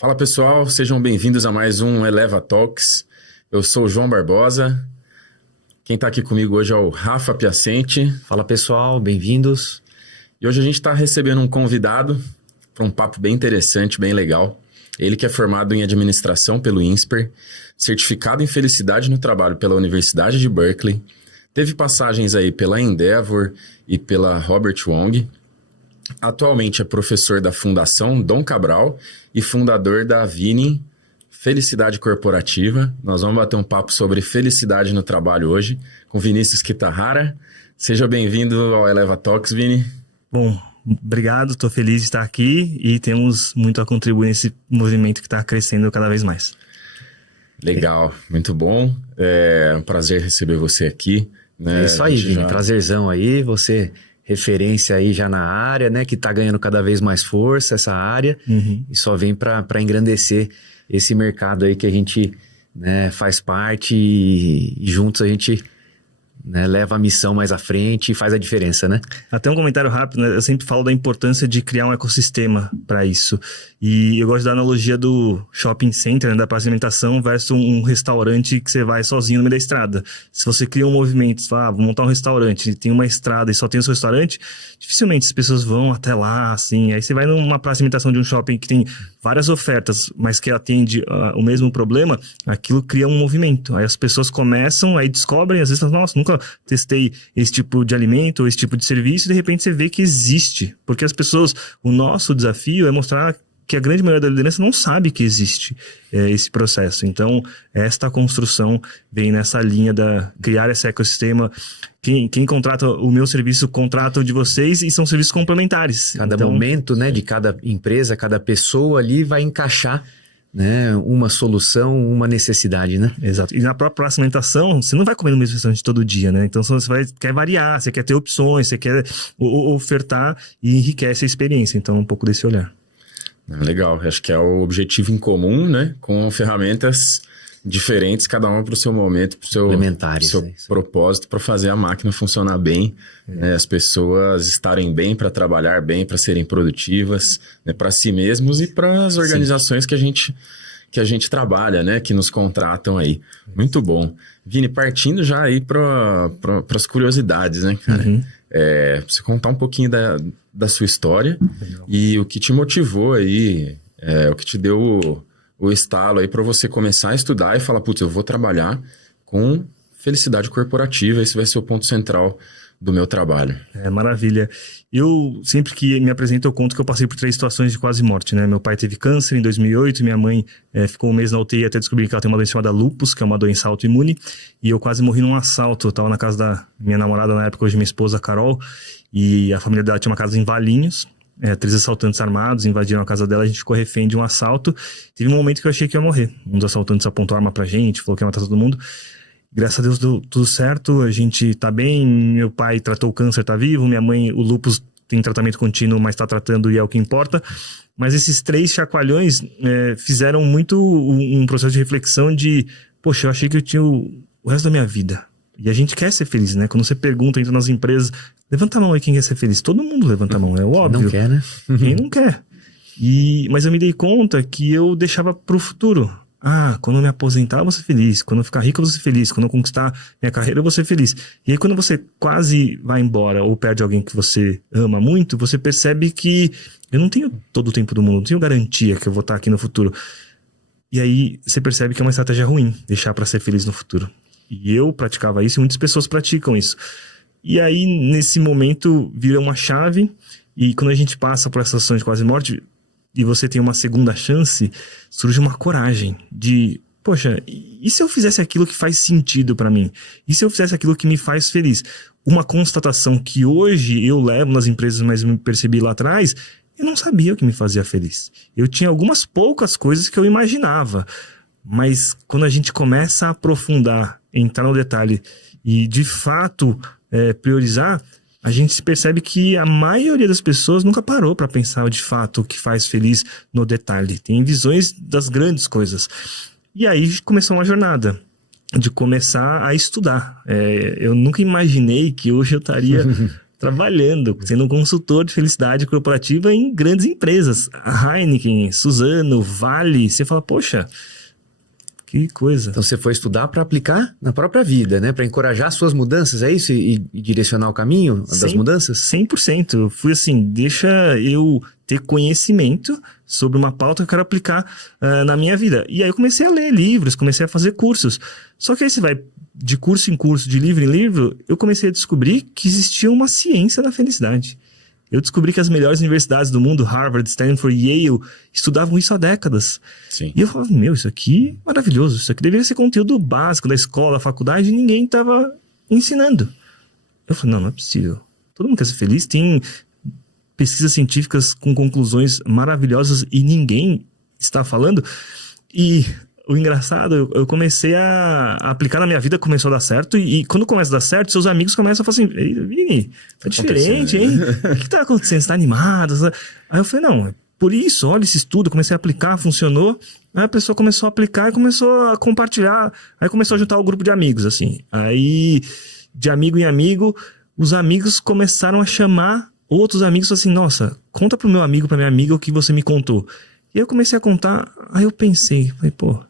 Fala pessoal, sejam bem-vindos a mais um Eleva Talks. Eu sou o João Barbosa. Quem está aqui comigo hoje é o Rafa Piacente. Fala pessoal, bem-vindos. E hoje a gente está recebendo um convidado para um papo bem interessante, bem legal. Ele que é formado em administração pelo INSPER, certificado em felicidade no trabalho pela Universidade de Berkeley, teve passagens aí pela Endeavor e pela Robert Wong. Atualmente é professor da Fundação Dom Cabral e fundador da Vini Felicidade Corporativa. Nós vamos bater um papo sobre felicidade no trabalho hoje com Vinícius Kitahara. Seja bem-vindo ao Eleva Talks, Vini. Bom, obrigado, estou feliz de estar aqui e temos muito a contribuir nesse movimento que está crescendo cada vez mais. Legal, muito bom. É um prazer receber você aqui. Né? É isso aí, Vini, prazerzão aí, você... referência aí já na área, né? Que tá ganhando cada vez mais força essa área. E só vem para engrandecer esse mercado aí que a gente, né, faz parte e juntos a gente, né, leva a missão mais à frente e faz a diferença, né? Até um comentário rápido, né? Eu sempre falo da importância de criar um ecossistema para isso. E eu gosto da analogia do shopping center, né, da praça de alimentação versus um restaurante que você vai sozinho no meio da estrada. Se você cria um movimento, você fala, vou montar um restaurante, tem uma estrada e só tem o seu restaurante, dificilmente as pessoas vão até lá, assim. Aí você vai numa praça de alimentação de um shopping que tem várias ofertas, mas que atende o mesmo problema, aquilo cria um movimento. Aí as pessoas começam, aí descobrem, às vezes, nossa, nunca testei esse tipo de alimento ou esse tipo de serviço, e de repente você vê que existe. Porque as pessoas, o nosso desafio é mostrar que a grande maioria da liderança não sabe que existe esse processo. Então, esta construção vem nessa linha da criar esse ecossistema. Quem contrata o meu serviço, contrata o de vocês, e são serviços complementares. Cada momento, né, de cada empresa, cada pessoa ali vai encaixar, né, uma solução, uma necessidade, né? Exato. E na própria alimentação, você não vai comer no mesmo restaurante todo dia, né? Então você quer variar, você quer ter opções, você quer ofertar e enriquece a experiência. Então, um pouco desse olhar. Legal, acho que é o objetivo em comum, né? Com ferramentas diferentes, cada uma para o seu momento, para o seu propósito, para fazer a máquina funcionar bem, né? As pessoas estarem bem para trabalhar bem, para serem produtivas, né? Para si mesmos e para as organizações que a gente trabalha, né? Que nos contratam aí. Muito bom. Vini, partindo já aí para as curiosidades, né, cara? Você contar um pouquinho da sua história e o que te motivou aí, o que te deu o estalo aí para você começar a estudar e falar, putz, eu vou trabalhar com felicidade corporativa, esse vai ser o ponto central do meu trabalho. Maravilha. Eu, sempre que me apresento, eu conto que eu passei por 3 situações de quase morte, né? Meu pai teve câncer em 2008, minha mãe ficou um mês na UTI até descobrir que ela tem uma doença chamada lupus, que é uma doença autoimune, e eu quase morri num assalto. Eu tava na casa da minha namorada na época, hoje minha esposa, Carol, e a família dela tinha uma casa em Valinhos. 3 assaltantes armados invadiram a casa dela, a gente ficou refém de um assalto. Teve um momento que eu achei que ia morrer. Um dos assaltantes apontou a arma pra gente, falou que ia matar todo mundo. Graças a Deus deu tudo certo, a gente tá bem, meu pai tratou o câncer, tá vivo, minha mãe, o lúpus tem tratamento contínuo, mas tá tratando e é o que importa. Mas esses 3 chacoalhões fizeram muito um processo de reflexão de, poxa, eu achei que eu tinha o resto da minha vida. E a gente quer ser feliz, né? Quando você pergunta entre nas empresas, levanta a mão aí quem quer ser feliz. Todo mundo levanta a mão, é óbvio. Não quer, né? Quem não quer. Mas eu me dei conta que eu deixava pro futuro. Quando eu me aposentar, eu vou ser feliz. Quando eu ficar rico, eu vou ser feliz. Quando eu conquistar minha carreira, eu vou ser feliz. E aí, quando você quase vai embora ou perde alguém que você ama muito, você percebe que eu não tenho todo o tempo do mundo, não tenho garantia que eu vou estar aqui no futuro. E aí, você percebe que é uma estratégia ruim deixar para ser feliz no futuro. E eu praticava isso e muitas pessoas praticam isso. E aí, nesse momento, vira uma chave. E quando a gente passa por essas ações de quase morte e você tem uma segunda chance, surge uma coragem de, poxa, e se eu fizesse aquilo que faz sentido pra mim? E se eu fizesse aquilo que me faz feliz? Uma constatação que hoje eu levo nas empresas, mas me percebi lá atrás, eu não sabia o que me fazia feliz. Eu tinha algumas poucas coisas que eu imaginava, mas quando a gente começa a aprofundar, entrar no detalhe e de fato priorizar, a gente se percebe que a maioria das pessoas nunca parou para pensar de fato o que faz feliz no detalhe. Tem visões das grandes coisas. E aí começou uma jornada de começar a estudar. Eu nunca imaginei que hoje eu estaria trabalhando, sendo um consultor de felicidade corporativa em grandes empresas. Heineken, Suzano, Vale. Você fala, poxa, que coisa. Então você foi estudar para aplicar na própria vida, né? Para encorajar as suas mudanças, é isso? E direcionar o caminho das mudanças? 100%. Eu fui assim, deixa eu ter conhecimento sobre uma pauta que eu quero aplicar na minha vida. E aí eu comecei a ler livros, comecei a fazer cursos. Só que aí você vai de curso em curso, de livro em livro, eu comecei a descobrir que existia uma ciência da felicidade. Eu descobri que as melhores universidades do mundo, Harvard, Stanford, Yale, estudavam isso há décadas. Sim. E eu falava, meu, isso aqui é maravilhoso. Isso aqui deveria ser conteúdo básico da escola, da faculdade, e ninguém estava ensinando. Eu falei, não é possível. Todo mundo quer ser feliz. Tem pesquisas científicas com conclusões maravilhosas e ninguém está falando. E o engraçado, eu comecei a aplicar na minha vida, começou a dar certo. E quando começa a dar certo, seus amigos começam a falar assim, Vini, tá diferente, hein? O que tá acontecendo? Você tá animado? Aí eu falei, não, é por isso, olha esse estudo. Comecei a aplicar, funcionou. Aí a pessoa começou a aplicar e começou a compartilhar. Aí começou a juntar o grupo de amigos, assim. Aí, de amigo em amigo, os amigos começaram a chamar outros amigos assim, nossa, conta pro meu amigo, pra minha amiga o que você me contou. E eu comecei a contar, aí eu pensei, falei, pô,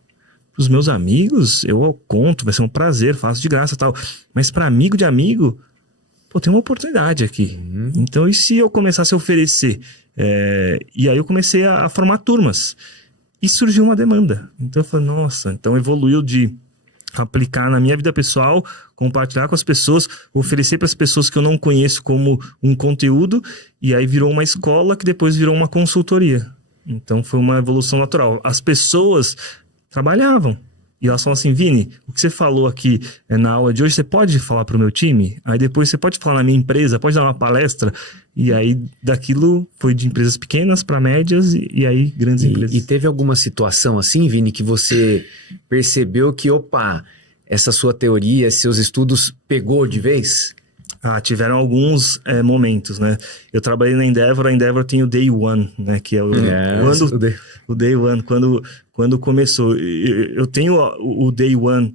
os meus amigos, eu conto, vai ser um prazer, faço de graça e tal. Mas para amigo de amigo, pô, tem uma oportunidade aqui. Então, e se eu começasse a oferecer? E aí eu comecei a formar turmas. E surgiu uma demanda. Então eu falei, nossa, então evoluiu de aplicar na minha vida pessoal, compartilhar com as pessoas, oferecer para as pessoas que eu não conheço como um conteúdo. E aí virou uma escola que depois virou uma consultoria. Então foi uma evolução natural. As pessoas trabalhavam. E elas falam assim, Vini, o que você falou aqui na aula de hoje, você pode falar pro meu time? Aí depois você pode falar na minha empresa, pode dar uma palestra? E aí daquilo foi de empresas pequenas para médias e aí grandes empresas. E teve alguma situação assim, Vini, que você percebeu que, opa, essa sua teoria, seus estudos pegou de vez? Tiveram alguns momentos, né? Eu trabalhei na Endeavor, a Endeavor tem o Day One, né? Que é o Day One, quando começou. Eu tenho o Day One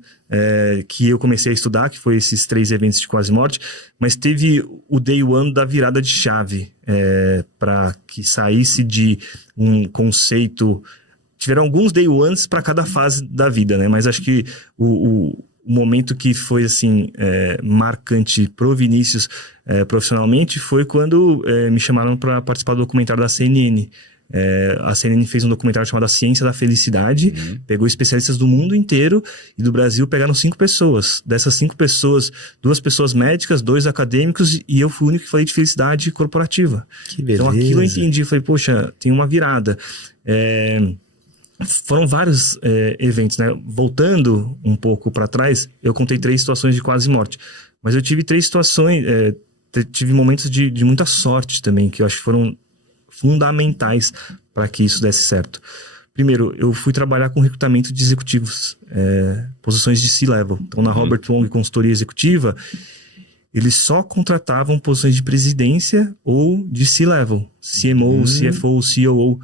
que eu comecei a estudar, que foi esses 3 eventos de quase morte, mas teve o Day One da virada de chave, para que saísse de um conceito. Tiveram alguns Day Ones para cada fase da vida, né? Mas acho que o momento que foi assim marcante pro Vinícius profissionalmente foi quando me chamaram para participar do documentário da CNN. A CNN fez um documentário chamado A Ciência da Felicidade, pegou especialistas do mundo inteiro e do Brasil, pegaram 5 pessoas. Dessas 5 pessoas, 2 pessoas médicas, 2 acadêmicos e eu fui o único que falei de felicidade corporativa. Que beleza. Então aquilo eu entendi, falei, poxa, tem uma virada. Foram vários eventos, né? Voltando um pouco para trás, eu contei 3 situações de quase morte. Mas eu tive 3 situações, tive momentos de muita sorte também, que eu acho que foram fundamentais para que isso desse certo. Primeiro, eu fui trabalhar com recrutamento de executivos, posições de C-level. Então, na Robert Wong Consultoria Executiva, eles só contratavam posições de presidência ou de C-level, CMO, CFO, COO.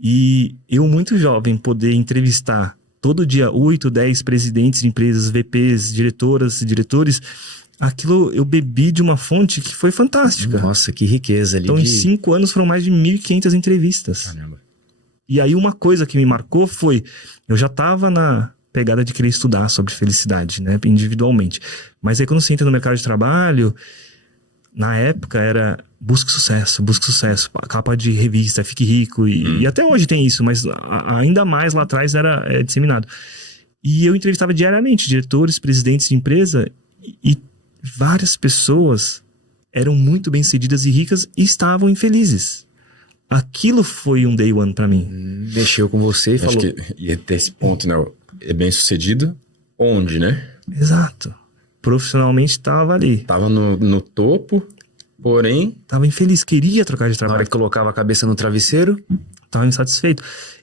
E eu, muito jovem, poder entrevistar todo dia 8, 10 presidentes de empresas, VPs, diretoras e diretores, aquilo eu bebi de uma fonte que foi fantástica. Nossa, que riqueza ali. Então, em 5 anos foram mais de 1.500 entrevistas. Caramba. E aí uma coisa que me marcou foi, eu já estava na pegada de querer estudar sobre felicidade, né, individualmente. Mas aí quando você entra no mercado de trabalho, na época era busque sucesso, capa de revista, fique rico. E até hoje tem isso, mas ainda mais lá atrás era disseminado. E eu entrevistava diariamente diretores, presidentes de empresa e várias pessoas eram muito bem-sucedidas e ricas e estavam infelizes. Aquilo foi um Day One pra mim. Mexeu com você e falou... E até esse ponto, né? É bem-sucedido onde, né? Exato. Profissionalmente estava ali. Tava no topo, porém... Tava infeliz, queria trocar de Na trabalho. hora que colocava a cabeça no travesseiro... Tava insatisfeito.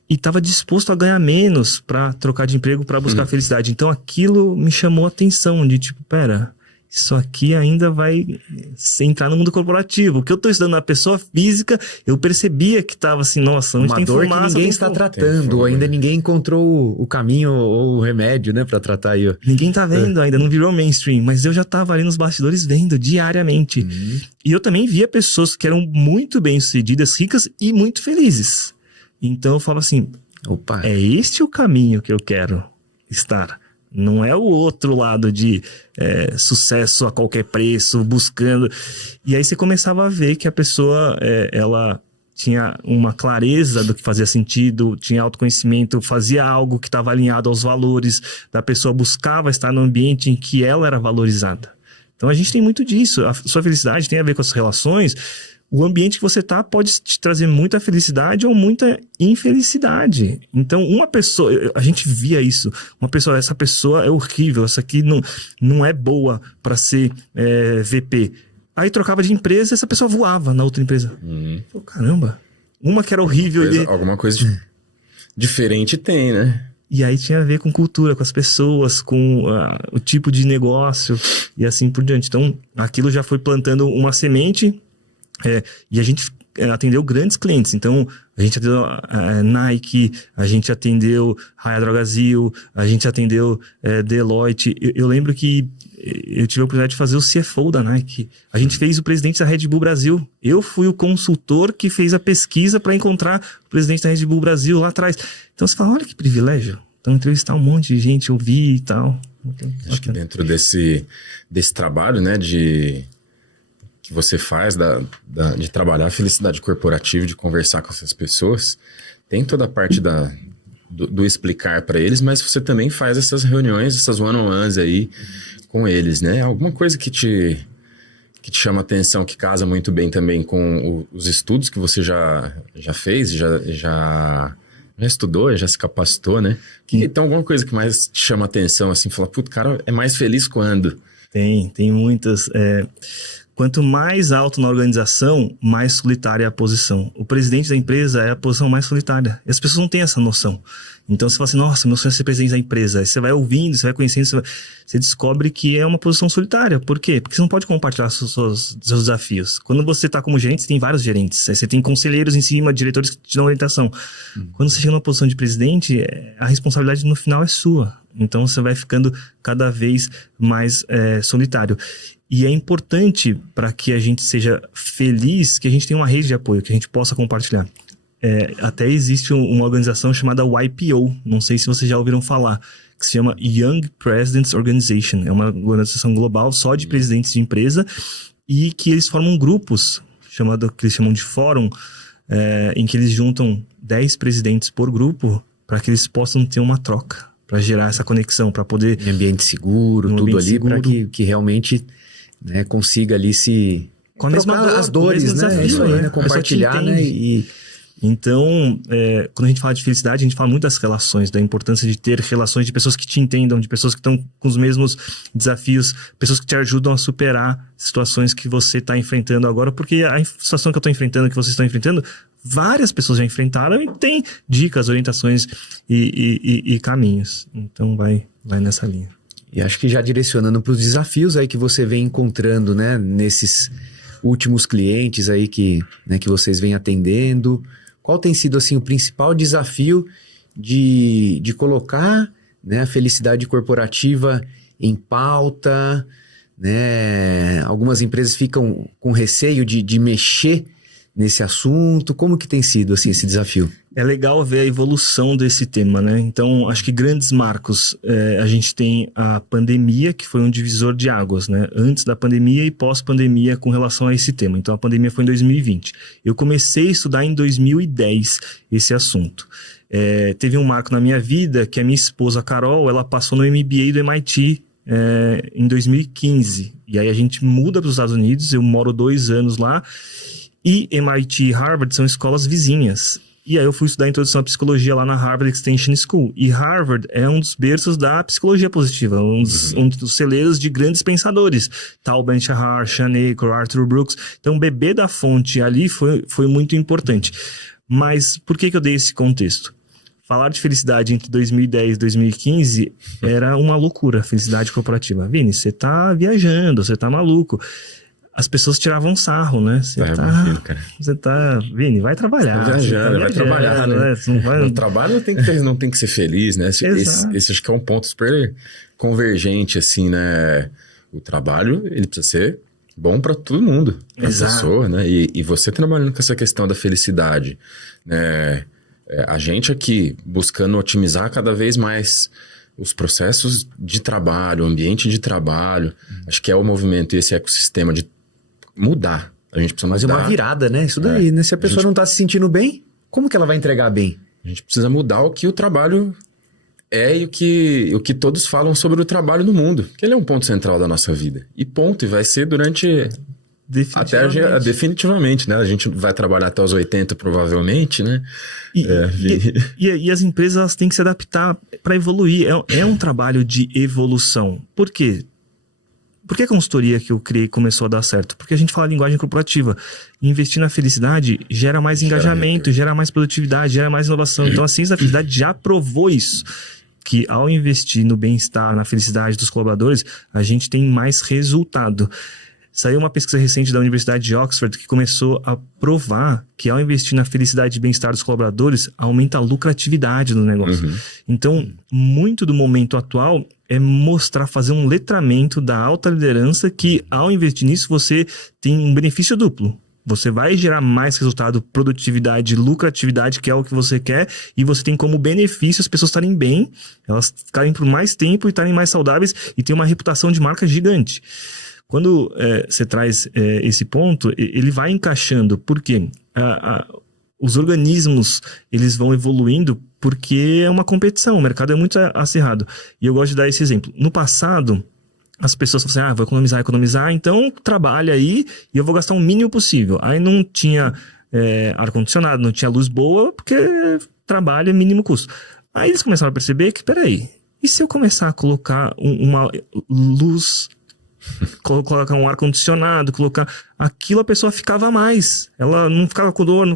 E tava disposto a ganhar menos pra trocar de emprego, pra buscar felicidade. Então aquilo me chamou a atenção de tipo, pera, isso aqui ainda vai entrar no mundo corporativo. O que eu tô estudando na pessoa física, eu percebia que tava assim, nossa, onde uma tem dor fumaça, que ninguém está tratando, ou ainda ninguém encontrou o caminho ou o remédio, né, pra tratar aí. Ninguém tá vendo ainda, não virou mainstream, mas eu já tava ali nos bastidores vendo diariamente. E eu também via pessoas que eram muito bem-sucedidas, ricas e muito felizes. Então eu falava assim, opa, é este o caminho que eu quero estar. Não é o outro lado de sucesso a qualquer preço, buscando. E aí você começava a ver que a pessoa, ela tinha uma clareza do que fazia sentido, tinha autoconhecimento, fazia algo que estava alinhado aos valores da pessoa, buscava estar no ambiente em que ela era valorizada. Então a gente tem muito disso. A sua felicidade tem a ver com as relações. O ambiente que você tá pode te trazer muita felicidade ou muita infelicidade. Então, uma pessoa... A gente via isso. Uma pessoa... Essa pessoa é horrível. Essa aqui não é boa para ser VP. Aí trocava de empresa e essa pessoa voava na outra empresa. Pô, caramba. Uma que era horrível... Alguma coisa diferente tem, né? E aí tinha a ver com cultura, com as pessoas, com o tipo de negócio e assim por diante. Então, aquilo já foi plantando uma semente... e a gente atendeu grandes clientes. Então, a gente atendeu Nike, a gente atendeu Raia Drogasil, a gente atendeu Deloitte. Eu lembro que eu tive a oportunidade de fazer o CFO da Nike. A gente fez o presidente da Red Bull Brasil. Eu fui o consultor que fez a pesquisa para encontrar o presidente da Red Bull Brasil lá atrás. Então, você fala, olha que privilégio. Então, entrevistar um monte de gente, ouvir e tal. Acho que dentro desse trabalho, né, que você faz de trabalhar a felicidade corporativa, de conversar com essas pessoas, tem toda a parte do explicar para eles, mas você também faz essas reuniões, essas one-on-ones aí com eles, né? Alguma coisa que te chama atenção, que casa muito bem também com os estudos que você já fez, já estudou, já se capacitou, né? Então, alguma coisa que mais te chama atenção, assim, falar, puto, cara, é mais feliz quando? Tem muitas... Quanto mais alto na organização, mais solitária é a posição. O presidente da empresa é a posição mais solitária. E as pessoas não têm essa noção. Então você fala assim, nossa, meu sonho é ser presidente da empresa. Aí você vai ouvindo, você vai conhecendo, você descobre que é uma posição solitária. Por quê? Porque você não pode compartilhar seus desafios. Quando você está como gerente, você tem vários gerentes. Aí você tem conselheiros em cima, diretores que te dão orientação. Quando você chega numa posição de presidente, a responsabilidade no final é sua. Então você vai ficando cada vez mais solitário. E é importante para que a gente seja feliz, que a gente tenha uma rede de apoio, que a gente possa compartilhar. Até existe uma organização chamada YPO, não sei se vocês já ouviram falar, que se chama Young Presidents Organization. É uma organização global só de presidentes de empresa e que eles formam grupos, que eles chamam de fórum, em que eles juntam 10 presidentes por grupo para que eles possam ter uma troca, para gerar essa conexão, para poder... Em ambiente seguro, tudo ali, para que realmente... né, consiga ali se com a mesma dor, as dores, né? Desafio, isso aí, né? Compartilhar, né? Então, quando a gente fala de felicidade, a gente fala muito das relações, da importância de ter relações de pessoas que te entendam, de pessoas que estão com os mesmos desafios, pessoas que te ajudam a superar situações que você está enfrentando agora, porque a situação que eu estou enfrentando, que vocês estão enfrentando, várias pessoas já enfrentaram e tem dicas, orientações e caminhos. Então, vai nessa linha. E acho que já direcionando para os desafios aí que você vem encontrando, né, nesses últimos clientes aí que vocês vêm atendendo, qual tem sido assim o principal desafio de colocar, né, a felicidade corporativa em pauta, né? Algumas empresas ficam com receio de mexer nesse assunto. Como que tem sido assim, esse desafio? É legal ver a evolução desse tema, né? Então, acho que grandes marcos. A gente tem a pandemia, que foi um divisor de águas, né? Antes da pandemia e pós-pandemia com relação a esse tema. Então, a pandemia foi em 2020. Eu comecei a estudar em 2010 esse assunto. Teve um marco na minha vida que a minha esposa, Carol, ela passou no MBA do MIT em 2015. E aí a gente muda para os Estados Unidos, eu moro 2 anos lá. E MIT e Harvard são escolas vizinhas. E aí eu fui estudar introdução à psicologia lá na Harvard Extension School. E Harvard é um dos berços da psicologia positiva, um dos celeiros de grandes pensadores. Tal Ben-Shahar, Sean Aker, Arthur Brooks. Então, beber da fonte ali foi muito importante. Mas por que eu dei esse contexto? falar de felicidade entre 2010 e 2015 era uma loucura, felicidade corporativa. Vini, você tá viajando, você tá maluco. As pessoas tiravam sarro, né? Você tá... Vini, vai trabalhar. Vai trabalhar, né? O trabalho não tem que ser feliz, né? Esse acho que é um ponto super convergente, assim, né? O trabalho, ele precisa ser bom para todo mundo. Pra pessoa, né? E você trabalhando com essa questão da felicidade, né? A gente aqui buscando otimizar cada vez mais os processos de trabalho, o ambiente de trabalho. Acho que é o movimento e esse ecossistema de mudar. A gente precisa fazer uma virada, né? Isso daí, né? Se a pessoa não tá se sentindo bem, como que ela vai entregar bem? A gente precisa mudar o que o trabalho é e o que todos falam sobre o trabalho no mundo. Que ele é um ponto central da nossa vida. E ponto. E vai ser durante... Definitivamente, né? A gente vai trabalhar até os 80, provavelmente, né? E as empresas elas têm que se adaptar para evoluir. É um trabalho de evolução. Por quê? Por que a consultoria que eu criei começou a dar certo? Porque a gente fala linguagem corporativa. Investir na felicidade gera mais engajamento, gera mais produtividade, gera mais inovação. Então a ciência da felicidade já provou isso. Que ao investir no bem-estar, na felicidade dos colaboradores, a gente tem mais resultado. Saiu uma pesquisa recente da Universidade de Oxford que começou a provar que ao investir na felicidade e bem-estar dos colaboradores, aumenta a lucratividade do negócio. Então, muito do momento atual é mostrar, fazer um letramento da alta liderança que ao investir nisso você tem um benefício duplo. Você vai gerar mais resultado, produtividade, lucratividade, que é o que você quer, e você tem como benefício as pessoas estarem bem, elas ficarem por mais tempo e estarem mais saudáveis e ter uma reputação de marca gigante. Quando você traz esse ponto, ele vai encaixando, porque os organismos eles vão evoluindo porque é uma competição, o mercado é muito acirrado. E eu gosto de dar esse exemplo. No passado, as pessoas falam assim, vou economizar, então trabalha aí e eu vou gastar o mínimo possível. Aí não tinha ar-condicionado, não tinha luz boa, porque trabalho é mínimo custo. Aí eles começaram a perceber que, peraí, e se eu começar a colocar uma luz... colocar um ar-condicionado, colocar aquilo, a pessoa ficava mais, ela não ficava com dor,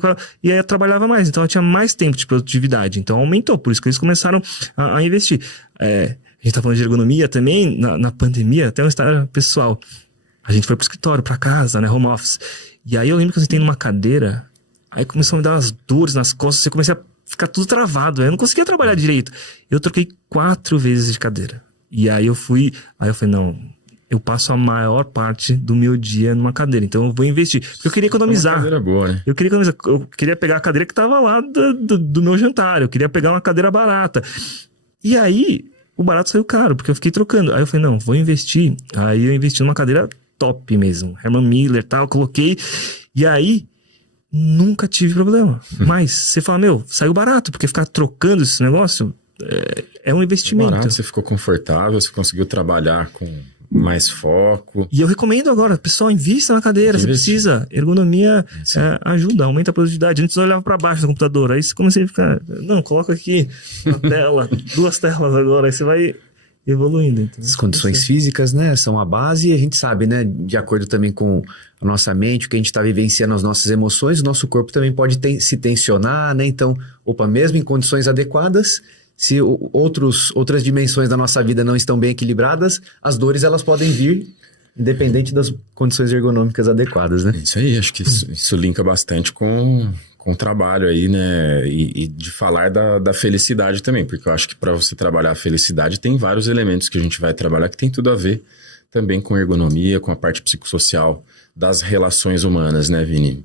e aí ela trabalhava mais, então ela tinha mais tempo de produtividade, então aumentou, por isso que eles começaram a investir. A gente tá falando de ergonomia também, na pandemia, até uma história pessoal, a gente foi pro escritório, pra casa, né, home office, e aí eu lembro que eu sentei numa cadeira, aí começou a me dar umas dores nas costas, eu comecei a ficar tudo travado, eu não conseguia trabalhar direito, eu troquei 4 vezes de cadeira, e aí eu falei, não, eu passo a maior parte do meu dia numa cadeira. Então eu vou investir. Eu queria economizar. Uma cadeira boa, né? Eu queria economizar. Eu queria pegar a cadeira que tava lá do meu jantar. Eu queria pegar uma cadeira barata. E aí, o barato saiu caro, porque eu fiquei trocando. Aí eu falei, não, vou investir. Aí eu investi numa cadeira top mesmo. Herman Miller e tal, coloquei. E aí, nunca tive problema. Mas você fala, saiu barato, porque ficar trocando esse negócio é um investimento. Barato, você ficou confortável, você conseguiu trabalhar com... mais foco. E eu recomendo agora, pessoal, invista na cadeira, você precisa. Ergonomia ajuda, aumenta a produtividade. Antes eu olhava para baixo do computador, aí você comecei a ficar, não, coloca aqui uma tela, 2 telas agora, aí você vai evoluindo. Então, as condições físicas, né, são a base, e a gente sabe, né, de acordo também com a nossa mente, o que a gente está vivenciando, as nossas emoções, o nosso corpo também pode se tensionar, né, então, mesmo em condições adequadas, se outras dimensões da nossa vida não estão bem equilibradas, as dores elas podem vir independente das condições ergonômicas adequadas, né? Isso aí, acho que isso linka bastante com o trabalho aí, né? E de falar da felicidade também, porque eu acho que para você trabalhar a felicidade tem vários elementos que a gente vai trabalhar que tem tudo a ver também com ergonomia, com a parte psicossocial das relações humanas, né, Vini?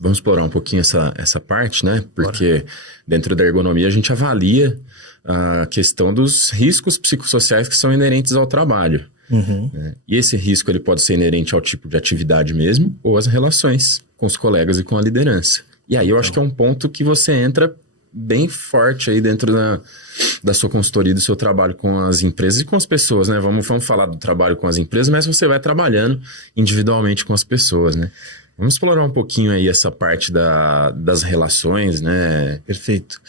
Vamos explorar um pouquinho essa parte, né? Porque dentro da ergonomia a gente avalia a questão dos riscos psicossociais que são inerentes ao trabalho. Né? E esse risco ele pode ser inerente ao tipo de atividade mesmo ou às relações com os colegas e com a liderança. E aí eu acho que é um ponto que você entra bem forte aí dentro da sua consultoria, do seu trabalho com as empresas e com as pessoas, né? Vamos falar do trabalho com as empresas, mas você vai trabalhando individualmente com as pessoas, né? Vamos explorar um pouquinho aí essa parte das relações, né? Perfeito.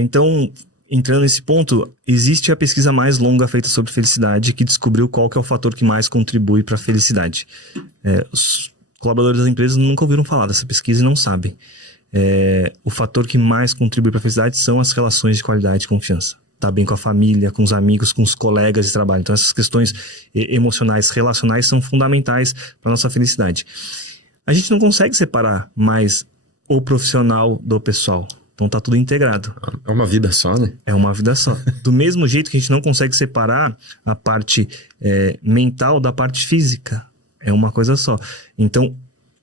Então, entrando nesse ponto, existe a pesquisa mais longa feita sobre felicidade que descobriu qual que é o fator que mais contribui para a felicidade. Os colaboradores das empresas nunca ouviram falar dessa pesquisa e não sabem. o fator que mais contribui para a felicidade são as relações de qualidade e confiança. Tá bem com a família, com os amigos, com os colegas de trabalho. Então essas questões emocionais, relacionais são fundamentais para nossa felicidade. A gente não consegue separar mais o profissional do pessoal. Então tá tudo integrado. É uma vida só, né? É uma vida só. Do mesmo jeito que a gente não consegue separar a parte mental da parte física. É uma coisa só. Então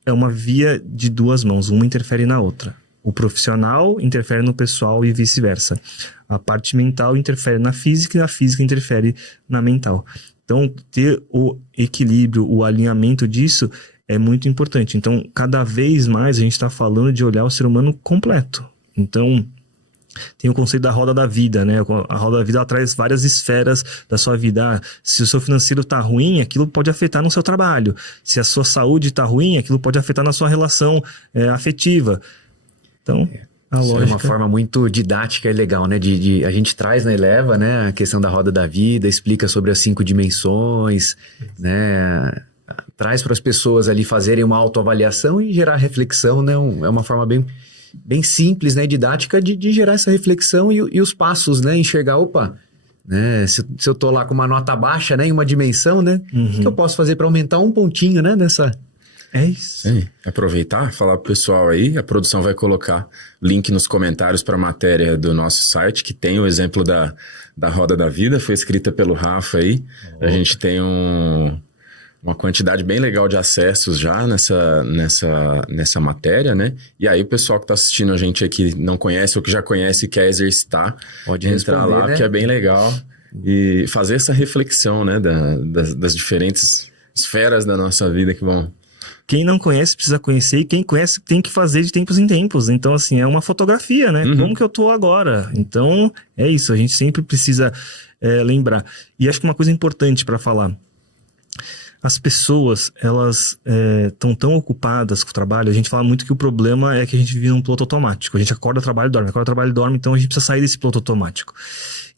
é uma via de duas mãos. Uma interfere na outra. O profissional interfere no pessoal e vice-versa. A parte mental interfere na física e a física interfere na mental. Então, ter o equilíbrio, o alinhamento disso é muito importante. Então, cada vez mais a gente está falando de olhar o ser humano completo. Então, tem o conceito da roda da vida, né? A roda da vida ela traz várias esferas da sua vida. Se o seu financeiro está ruim, aquilo pode afetar no seu trabalho. Se a sua saúde está ruim, aquilo pode afetar na sua relação afetiva. Então, a lógica... É uma forma muito didática e legal, né? A gente traz na Eleva, né? A questão da roda da vida, explica sobre as 5 dimensões, né? Traz para as pessoas ali fazerem uma autoavaliação e gerar reflexão, né? É uma forma bem simples, né? Didática de gerar essa reflexão e os passos, né? Enxergar, né? Se eu tô lá com uma nota baixa, né? Em uma dimensão, né? O que eu posso fazer para aumentar um pontinho, né? Nessa... É isso. Sim. Aproveitar, falar pro pessoal aí, a produção vai colocar link nos comentários para a matéria do nosso site, que tem o exemplo da Roda da Vida, foi escrita pelo Rafa aí. A gente tem uma quantidade bem legal de acessos já nessa matéria, né? E aí o pessoal que tá assistindo a gente aqui não conhece ou que já conhece e quer exercitar, pode entrar lá, né? Que é bem legal. E fazer essa reflexão, né? Das diferentes esferas da nossa vida que vão... Quem não conhece precisa conhecer, e quem conhece tem que fazer de tempos em tempos. Então, assim, é uma fotografia, né? Como que eu tô agora? Então, é isso. A gente sempre precisa lembrar. E acho que uma coisa importante para falar. As pessoas, elas estão tão ocupadas com o trabalho. A gente fala muito que o problema é que a gente vive num piloto automático. A gente acorda, trabalha e dorme. Acorda, trabalha e dorme. Então, a gente precisa sair desse piloto automático.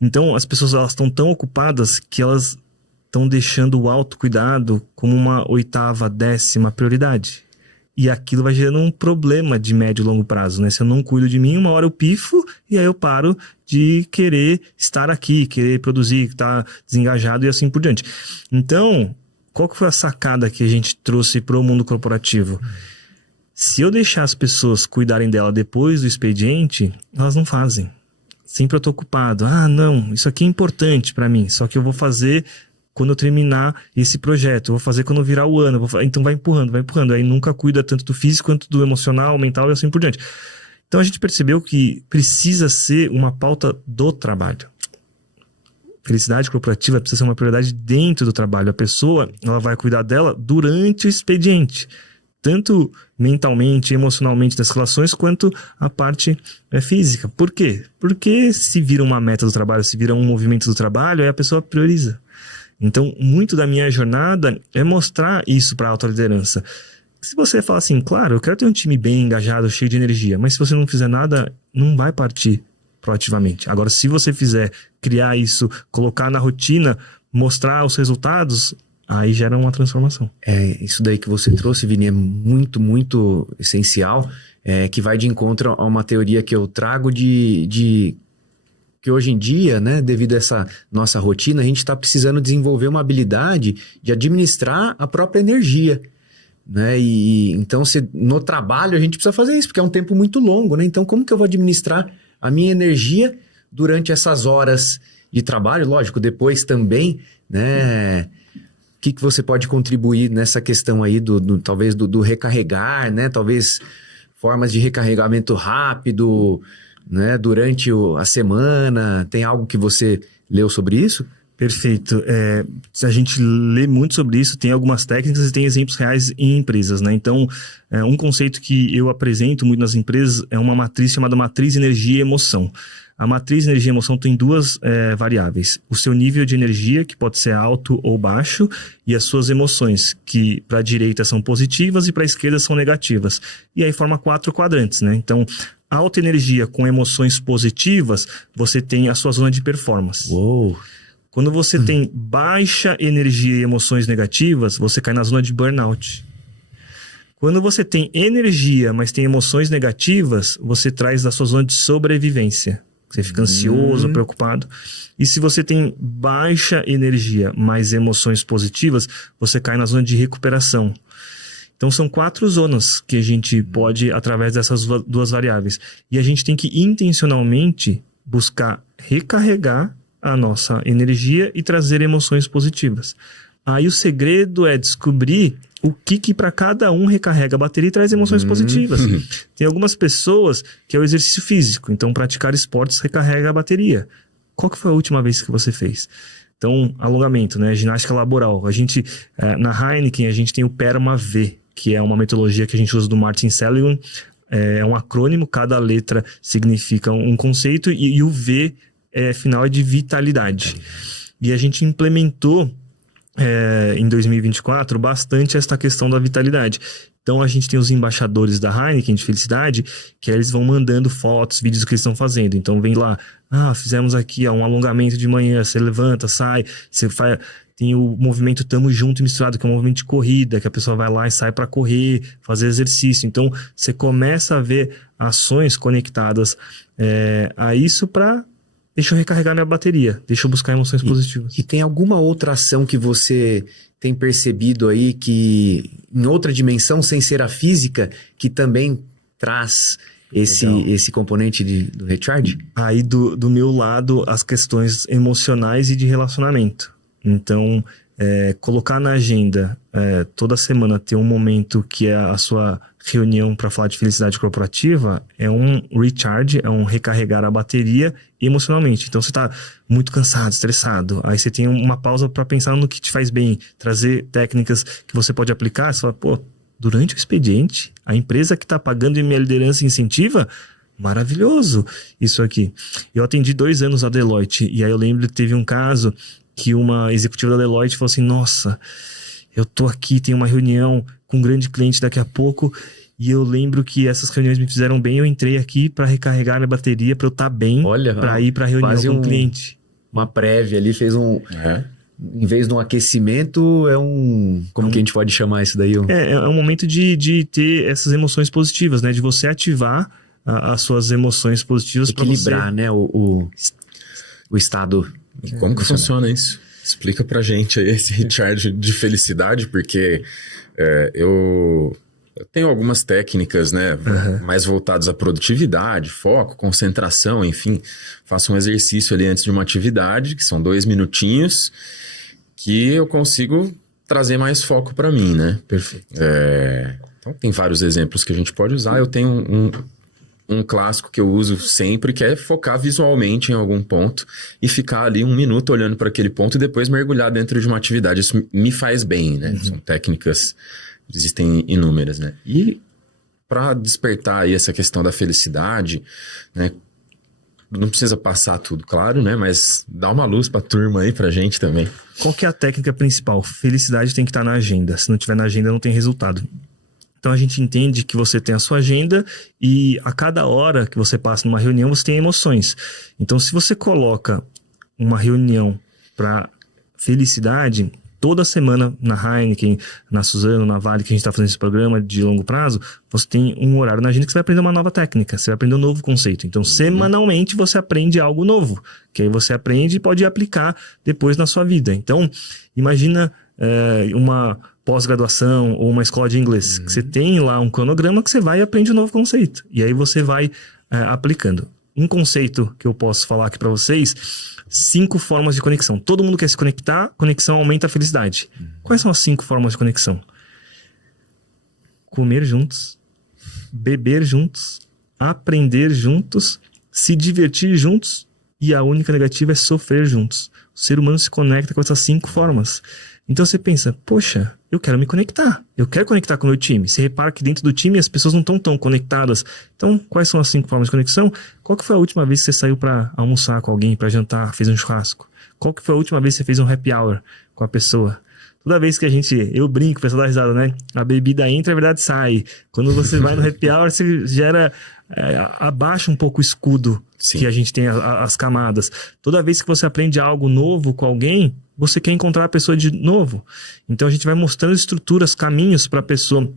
Então, as pessoas, elas estão tão ocupadas que elas... estão deixando o autocuidado como uma 8ª, 10ª prioridade. E aquilo vai gerando um problema de médio e longo prazo, né? Se eu não cuido de mim, uma hora eu pifo e aí eu paro de querer estar aqui, querer produzir, estar desengajado e assim por diante. Então, qual que foi a sacada que a gente trouxe para o mundo corporativo? Se eu deixar as pessoas cuidarem dela depois do expediente, elas não fazem. Sempre eu estou ocupado. Ah, não, isso aqui é importante para mim, só que eu vou fazer... quando eu terminar esse projeto, eu vou fazer quando virar o ano, então vai empurrando, aí nunca cuida tanto do físico quanto do emocional, mental e assim por diante. Então a gente percebeu que precisa ser uma pauta do trabalho. Felicidade corporativa precisa ser uma prioridade dentro do trabalho. A pessoa, ela vai cuidar dela durante o expediente, tanto mentalmente, emocionalmente das relações, quanto a parte física. Por quê? Porque se vira uma meta do trabalho, se vira um movimento do trabalho, aí a pessoa prioriza. Então, muito da minha jornada é mostrar isso para a alta liderança. Se você fala assim, claro, eu quero ter um time bem engajado, cheio de energia, mas se você não fizer nada, não vai partir proativamente. Agora, se você fizer, criar isso, colocar na rotina, mostrar os resultados, aí gera uma transformação. Isso daí que você trouxe, Vini, é muito, muito essencial, que vai de encontro a uma teoria que eu trago que hoje em dia, né, devido a essa nossa rotina, a gente está precisando desenvolver uma habilidade de administrar a própria energia, né? E então, no trabalho a gente precisa fazer isso, porque é um tempo muito longo, né? Então, como que eu vou administrar a minha energia durante essas horas de trabalho? Lógico, depois também, né? O que você pode contribuir nessa questão aí talvez do recarregar, né? Talvez formas de recarregamento rápido, né, durante a semana. Tem algo que você leu sobre isso? Perfeito. A gente lê muito sobre isso, tem algumas técnicas e tem exemplos reais em empresas, né? Então, um conceito que eu apresento muito nas empresas é uma matriz chamada matriz energia e emoção. A matriz energia e emoção tem 2 variáveis. O seu nível de energia, que pode ser alto ou baixo, e as suas emoções, que para a direita são positivas e para a esquerda são negativas. E aí forma 4 quadrantes, né? Então, alta energia com emoções positivas, você tem a sua zona de performance. Uou! Quando você tem baixa energia e emoções negativas, você cai na zona de burnout. Quando você tem energia, mas tem emoções negativas, você traz da sua zona de sobrevivência. Você fica ansioso, preocupado. E se você tem baixa energia, mas emoções positivas, você cai na zona de recuperação. Então são 4 zonas que a gente pode, através dessas 2 variáveis. E a gente tem que intencionalmente buscar recarregar a nossa energia e trazer emoções positivas. Aí o segredo é descobrir o que para cada um recarrega a bateria e traz emoções positivas. Tem algumas pessoas que é o exercício físico, então praticar esportes recarrega a bateria. Qual que foi a última vez que você fez? Então, alongamento, né? Ginástica laboral. A gente, na Heineken, a gente tem o PERMA-V, que é uma metodologia que a gente usa do Martin Seligman. É um acrônimo, cada letra significa um conceito e o V final é de vitalidade. E a gente implementou em 2024 bastante esta questão da vitalidade. Então a gente tem os embaixadores da Heineken de felicidade, que eles vão mandando fotos, vídeos do que eles estão fazendo. Então vem lá, fizemos aqui um alongamento de manhã, você levanta, sai, você faz... Tem o movimento Tamo Junto e Misturado, que é um movimento de corrida, que a pessoa vai lá e sai para correr, fazer exercício. Então você começa a ver ações conectadas a isso para... Deixa eu recarregar minha bateria, deixa eu buscar emoções positivas. E tem alguma outra ação que você tem percebido aí que em outra dimensão, sem ser a física, que também traz esse componente do recharge? Aí do meu lado, as questões emocionais e de relacionamento. Então, colocar na agenda toda semana ter um momento que é a sua reunião para falar de felicidade corporativa é um recharge, é um recarregar a bateria emocionalmente. Então você está muito cansado, estressado, aí você tem uma pausa para pensar no que te faz bem, trazer técnicas que você pode aplicar. Você fala, durante o expediente, a empresa que está pagando e minha liderança incentiva, maravilhoso isso aqui. Eu atendi 2 anos a Deloitte e aí eu lembro que teve um caso que uma executiva da Deloitte falou assim, nossa, eu tô aqui, tem uma reunião com um grande cliente daqui a pouco e eu lembro que essas reuniões me fizeram bem, eu entrei aqui para recarregar minha bateria, para eu estar bem, para ir para a reunião com o cliente. Uma prévia ali, fez em vez de um aquecimento, como que a gente pode chamar isso daí? É um momento de ter essas emoções positivas, né? De você ativar as suas emoções positivas para equilibrar, né? O estado. E como que funciona isso? Explica pra gente aí esse recharge de felicidade, porque eu tenho algumas técnicas, né, mais voltadas à produtividade, foco, concentração, enfim. Faço um exercício ali antes de uma atividade, que são 2 minutinhos, que eu consigo trazer mais foco pra mim, né? Perfeito. Então tem vários exemplos que a gente pode usar. Eu tenho um clássico que eu uso sempre, que é focar visualmente em algum ponto e ficar ali 1 minuto olhando para aquele ponto e depois mergulhar dentro de uma atividade. Isso me faz bem, né? São técnicas, existem inúmeras, né? E para despertar aí essa questão da felicidade, né? Não precisa passar tudo, claro, né? Mas dá uma luz pra turma aí, pra gente também. Qual que é a técnica principal? Felicidade tem que estar na agenda. Se não tiver na agenda, não tem resultado. Então a gente entende que você tem a sua agenda e a cada hora que você passa numa reunião você tem emoções. Então se você coloca uma reunião para felicidade, toda semana na Heineken, na Suzano, na Vale, que a gente está fazendo esse programa de longo prazo, você tem um horário na agenda que você vai aprender uma nova técnica, você vai aprender um novo conceito. Então semanalmente você aprende algo novo, que aí você aprende e pode aplicar depois na sua vida. Então imagina uma pós-graduação ou uma escola de inglês, que você tem lá um cronograma que você vai e aprende um novo conceito. E aí você vai aplicando. Um conceito que eu posso falar aqui para vocês, 5 formas de conexão. Todo mundo quer se conectar, conexão aumenta a felicidade. Quais são as 5 formas de conexão? Comer juntos, beber juntos, aprender juntos, se divertir juntos e a única negativa é sofrer juntos. O ser humano se conecta com essas 5 formas. Então você pensa, poxa, eu quero me conectar. Eu quero conectar com o meu time. Você repara que dentro do time as pessoas não estão tão conectadas. Então, quais são as 5 formas de conexão? Qual que foi a última vez que você saiu para almoçar com alguém, para jantar, fez um churrasco? Qual que foi a última vez que você fez um happy hour com a pessoa? Toda vez que eu brinco, o pessoal dá risada, né? A bebida entra, a verdade sai. Quando você vai no happy hour, você gera... abaixa um pouco o escudo. Sim. Que a gente tem as camadas. Toda vez que você aprende algo novo com alguém, você quer encontrar a pessoa de novo. Então a gente vai mostrando estruturas, caminhos para a pessoa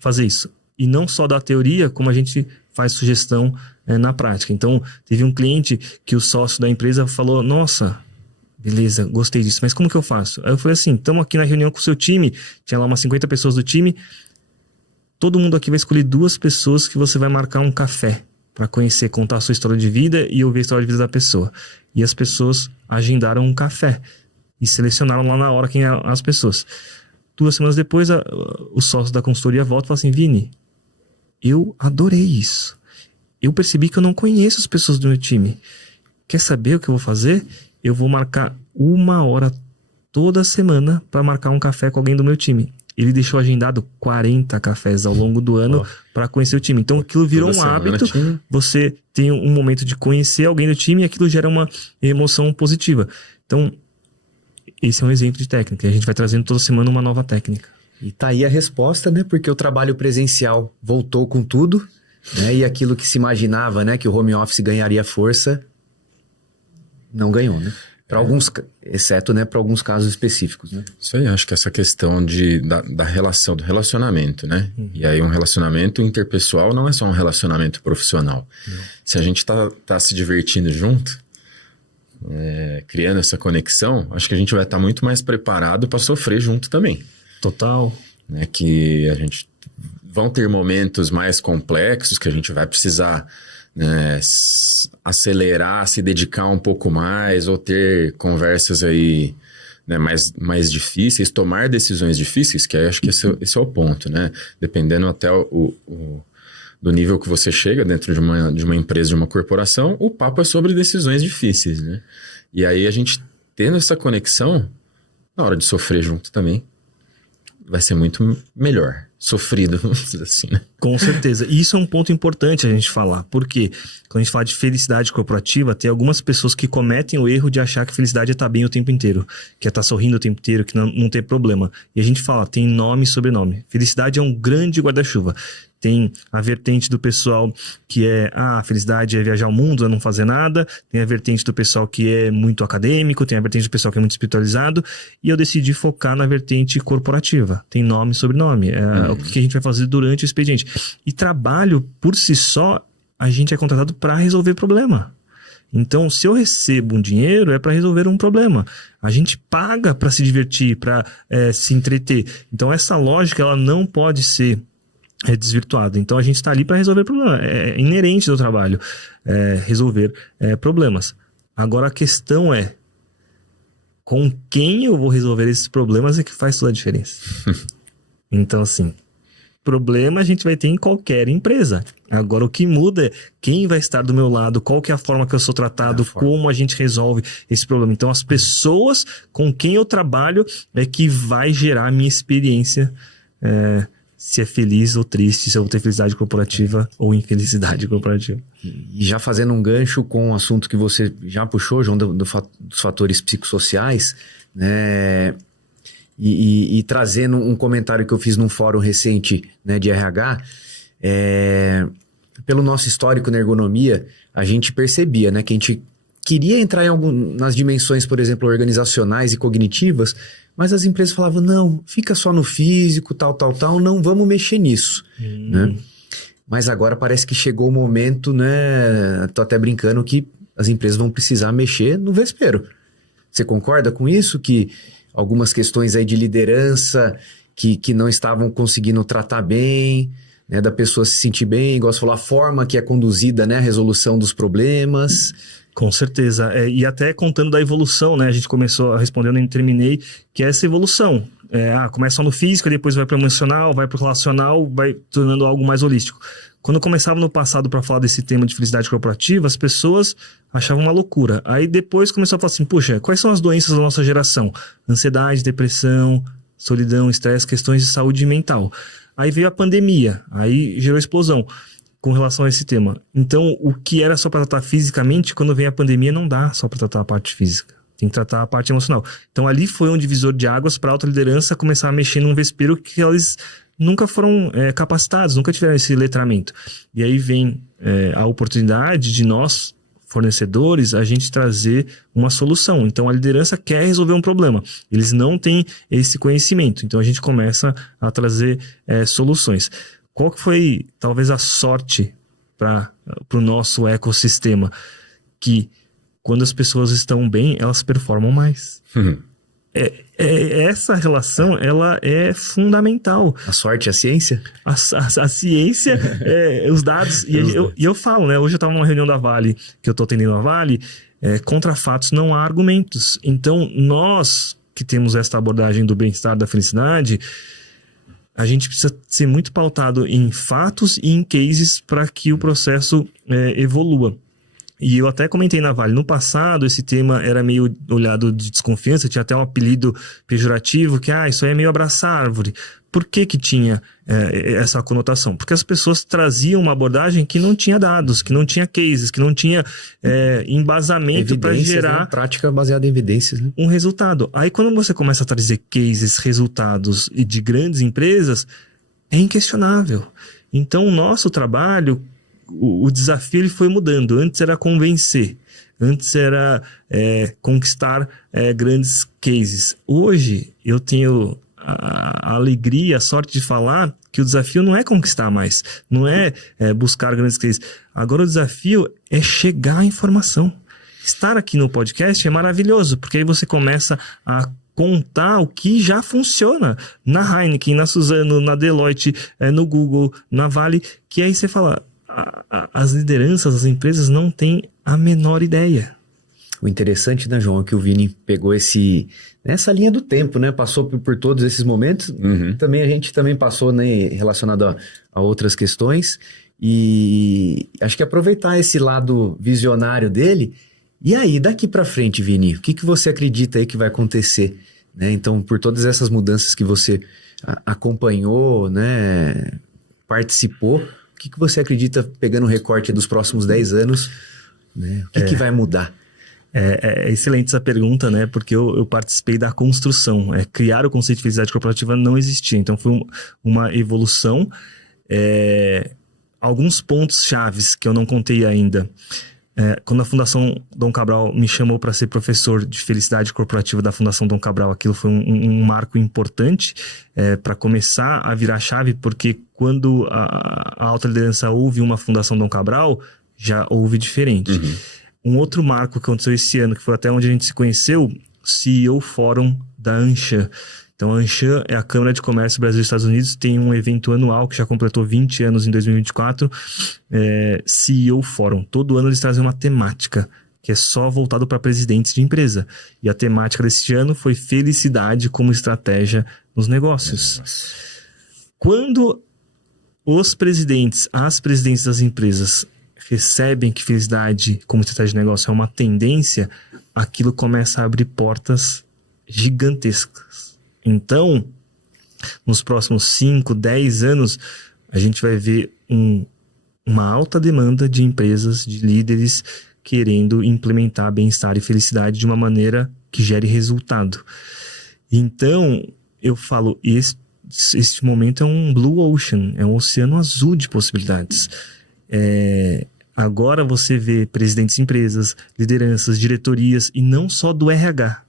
fazer isso. E não só da teoria, como a gente faz sugestão na prática. Então, teve um cliente que o sócio da empresa falou, nossa, beleza, gostei disso, mas como que eu faço? Aí eu falei assim, estamos aqui na reunião com o seu time, tinha lá umas 50 pessoas do time, todo mundo aqui vai escolher 2 pessoas que você vai marcar um café para conhecer, contar a sua história de vida e ouvir a história de vida da pessoa. E as pessoas agendaram um café e selecionaram lá na hora quem eram as pessoas. 2 semanas depois, o sócio da consultoria volta e fala assim, Vini, eu adorei isso. Eu percebi que eu não conheço as pessoas do meu time. Quer saber o que eu vou fazer? Eu vou marcar 1 hora toda semana para marcar um café com alguém do meu time. Ele deixou agendado 40 cafés ao longo do ano para conhecer o time. Então aquilo virou um hábito. Você tem um momento de conhecer alguém do time e aquilo gera uma emoção positiva. Então, esse é um exemplo de técnica. A gente vai trazendo toda semana uma nova técnica. E tá aí a resposta, né? Porque o trabalho presencial voltou com tudo, né? E aquilo que se imaginava, né? Que o home office ganharia força, não ganhou, né? Para alguns, exceto, né? Para alguns casos específicos, né? Isso aí, acho que essa questão da relação, do relacionamento, né? E aí um relacionamento interpessoal não é só um relacionamento profissional. Se a gente tá se divertindo junto, criando essa conexão, acho que a gente vai estar muito mais preparado para sofrer junto também. Total. Né, que a gente vão ter momentos mais complexos que a gente vai precisar, né, acelerar, se dedicar um pouco mais ou ter conversas aí, né, mais difíceis, tomar decisões difíceis, que aí acho que esse é o ponto, né? Dependendo até do nível que você chega dentro de uma empresa, de uma corporação, o papo é sobre decisões difíceis, né? E aí a gente tendo essa conexão, na hora de sofrer junto também, vai ser muito melhor. Sofrido, vamos dizer assim, né? Com certeza. E isso é um ponto importante a gente falar. Porque quando a gente fala de felicidade corporativa, tem algumas pessoas que cometem o erro de achar que felicidade é estar bem o tempo inteiro. Que é estar sorrindo o tempo inteiro, que não tem problema. E a gente fala, tem nome e sobrenome. Felicidade é um grande guarda-chuva. Tem a vertente do pessoal que a felicidade é viajar o mundo, é não fazer nada. Tem a vertente do pessoal que é muito acadêmico. Tem a vertente do pessoal que é muito espiritualizado. E eu decidi focar na vertente corporativa. Tem nome e sobrenome. O que a gente vai fazer durante o expediente. E trabalho, por si só, a gente é contratado para resolver problema. Então, se eu recebo um dinheiro, é para resolver um problema. A gente paga para se divertir, para se entreter. Então, essa lógica ela não pode ser desvirtuada. Então, a gente está ali para resolver problema. É inerente do trabalho resolver problemas. Agora, a questão é com quem eu vou resolver esses problemas é que faz toda a diferença. Então, assim, problema a gente vai ter em qualquer empresa. Agora, o que muda é quem vai estar do meu lado, qual que é a forma que eu sou tratado, como a gente resolve esse problema. Então, as pessoas com quem eu trabalho é que vai gerar a minha experiência, se é feliz ou triste, se eu vou ter felicidade corporativa ou infelicidade corporativa. E já fazendo um gancho com o assunto que você já puxou, João, dos fatores psicossociais, né? E trazendo um comentário que eu fiz num fórum recente, né, de RH, pelo nosso histórico na ergonomia, a gente percebia, né, que a gente queria entrar nas dimensões, por exemplo, organizacionais e cognitivas, mas as empresas falavam, não, fica só no físico, tal, não vamos mexer nisso, né? Mas agora parece que chegou o momento, né, tô até brincando que as empresas vão precisar mexer no vespeiro. Você concorda com isso? Que algumas questões aí de liderança que não estavam conseguindo tratar bem, né, da pessoa se sentir bem, igual você falou, a forma que é conduzida, né, a resolução dos problemas. Com certeza. E até contando da evolução, né, a gente começou respondendo e terminei, que é essa evolução. Começa no físico, depois vai para o emocional, vai para o relacional, vai tornando algo mais holístico. Quando eu começava no passado para falar desse tema de felicidade corporativa, as pessoas achavam uma loucura. Aí depois começou a falar assim, puxa, quais são as doenças da nossa geração? Ansiedade, depressão, solidão, estresse, questões de saúde mental. Aí veio a pandemia, aí gerou explosão com relação a esse tema. Então, o que era só para tratar fisicamente, quando vem a pandemia, não dá só para tratar a parte física. Tem que tratar a parte emocional. Então, ali foi um divisor de águas para a alta liderança começar a mexer num vespeiro que eles nunca foram capacitados, nunca tiveram esse letramento. E aí vem a oportunidade de nós fornecedores, a gente trazer uma solução. Então, a liderança quer resolver um problema. Eles não têm esse conhecimento. Então, a gente começa a trazer soluções. Qual que foi, talvez, a sorte para o nosso ecossistema? Que quando as pessoas estão bem, elas performam mais. Essa relação, ela é fundamental. A sorte é a ciência? A ciência, os dados. E eu falo, né? Hoje eu estava numa reunião da Vale, que eu estou atendendo a Vale, contra fatos não há argumentos. Então, nós que temos esta abordagem do bem-estar, da felicidade, a gente precisa ser muito pautado em fatos e em cases para que o processo evolua. E eu até comentei na Vale, no passado esse tema era meio olhado de desconfiança, tinha até um apelido pejorativo, que isso aí é meio abraçar árvore. Por que tinha essa conotação? Porque as pessoas traziam uma abordagem que não tinha dados, que não tinha cases, que não tinha embasamento para gerar... Né? Prática baseada em evidências. Né? Um resultado. Aí quando você começa a trazer cases, resultados de grandes empresas, é inquestionável. Então o nosso trabalho... O desafio ele foi mudando. Antes era convencer. Antes era conquistar grandes cases. Hoje eu tenho a alegria, a sorte de falar que o desafio não é conquistar mais. Não é buscar grandes cases. Agora o desafio é chegar à informação. Estar aqui no podcast é maravilhoso, porque aí você começa a contar o que já funciona na Heineken, na Suzano, na Deloitte, no Google, na Vale, que aí você fala... As lideranças, as empresas não têm a menor ideia. O interessante, né, João, é que o Vini pegou essa linha do tempo, né? Passou por todos esses momentos. Também a gente também passou, né, relacionado a outras questões. E acho que aproveitar esse lado visionário dele. E aí, daqui para frente, Vini, o que você acredita aí que vai acontecer? Né? Então, por todas essas mudanças que você acompanhou, né, participou... O que você acredita, pegando o recorte dos próximos 10 anos, né? O que vai mudar? É excelente essa pergunta, né? Porque eu participei da construção. Criar o conceito de felicidade corporativa não existia. Então, foi uma evolução. Alguns pontos chaves que eu não contei ainda. Quando a Fundação Dom Cabral me chamou para ser professor de felicidade corporativa da Fundação Dom Cabral, aquilo foi um marco importante para começar a virar chave, porque quando a alta liderança ouve uma Fundação Dom Cabral, já ouve diferente. Um outro marco que aconteceu esse ano, que foi até onde a gente se conheceu, CEO Fórum da Anshan. Então, a Anshan é a Câmara de Comércio Brasil e Estados Unidos, tem um evento anual que já completou 20 anos em 2024, CEO Fórum. Todo ano eles trazem uma temática, que é só voltado para presidentes de empresa. E a temática deste ano foi felicidade como estratégia nos negócios. Quando os presidentes, as presidentes das empresas recebem que felicidade como estratégia de negócio é uma tendência, aquilo começa a abrir portas gigantescas. Então, nos próximos 5, 10 anos, a gente vai ver uma alta demanda de empresas, de líderes querendo implementar bem-estar e felicidade de uma maneira que gere resultado. Então, eu falo, este momento é um blue ocean, é um oceano azul de possibilidades. Agora você vê presidentes de empresas, lideranças, diretorias, e não só do RH.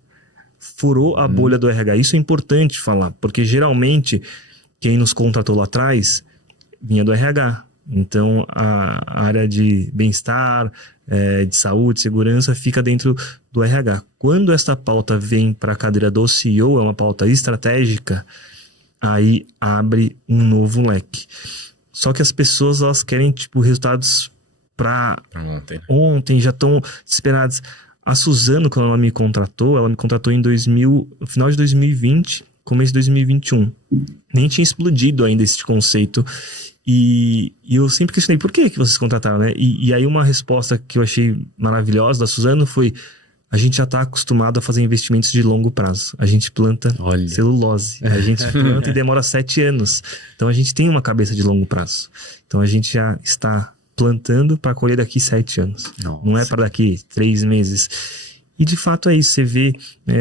Furou a bolha do RH. Isso é importante falar, porque geralmente quem nos contratou lá atrás vinha do RH. Então a área de bem-estar, de saúde, segurança fica dentro do RH. Quando esta pauta vem para a cadeira do CEO, é uma pauta estratégica, aí abre um novo leque. Só que as pessoas, elas querem resultados para ontem, já estão desesperadas. A Suzano, quando ela me contratou em no final de 2020, começo de 2021. Nem tinha explodido ainda esse conceito. E eu sempre questionei, por que vocês contrataram, né? E aí uma resposta que eu achei maravilhosa da Suzano foi: a gente já está acostumado a fazer investimentos de longo prazo. A gente planta celulose. A gente planta e demora 7 anos. Então a gente tem uma cabeça de longo prazo. Então a gente já está plantando para colher daqui 7 anos. Nossa. Não é para daqui 3 meses. E de fato é isso. Você vê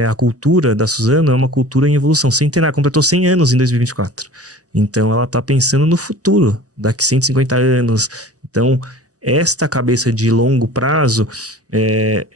a cultura da Suzano é uma cultura em evolução centenária. Completou 100 anos em 2024. Então ela está pensando no futuro, daqui 150 anos. Então esta cabeça de longo prazo é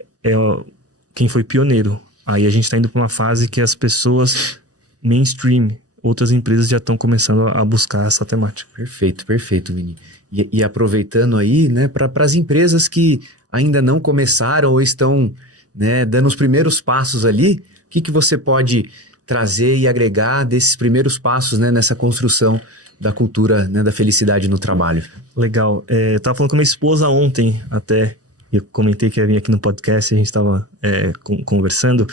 quem foi pioneiro. Aí a gente está indo para uma fase que as pessoas mainstream, outras empresas já estão começando a buscar essa temática. Perfeito, Vini. E aproveitando aí, né, para as empresas que ainda não começaram ou estão, né, dando os primeiros passos ali, o que você pode trazer e agregar desses primeiros passos, né, nessa construção da cultura, né, da felicidade no trabalho? Legal. Eu estava falando com a minha esposa ontem até, eu comentei que ia vir aqui no podcast, a gente estava conversando,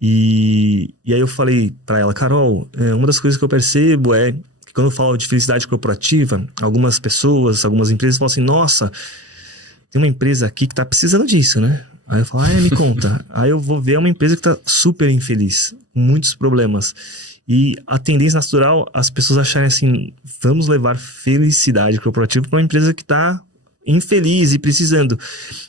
e aí eu falei para ela, Carol, uma das coisas que eu percebo é que quando eu falo de felicidade corporativa, algumas pessoas, algumas empresas falam assim, nossa, tem uma empresa aqui que está precisando disso, né? Aí eu falo, me conta. Aí eu vou ver uma empresa que está super infeliz, muitos problemas. E a tendência natural, as pessoas acharem assim, vamos levar felicidade corporativa para uma empresa que está infeliz e precisando.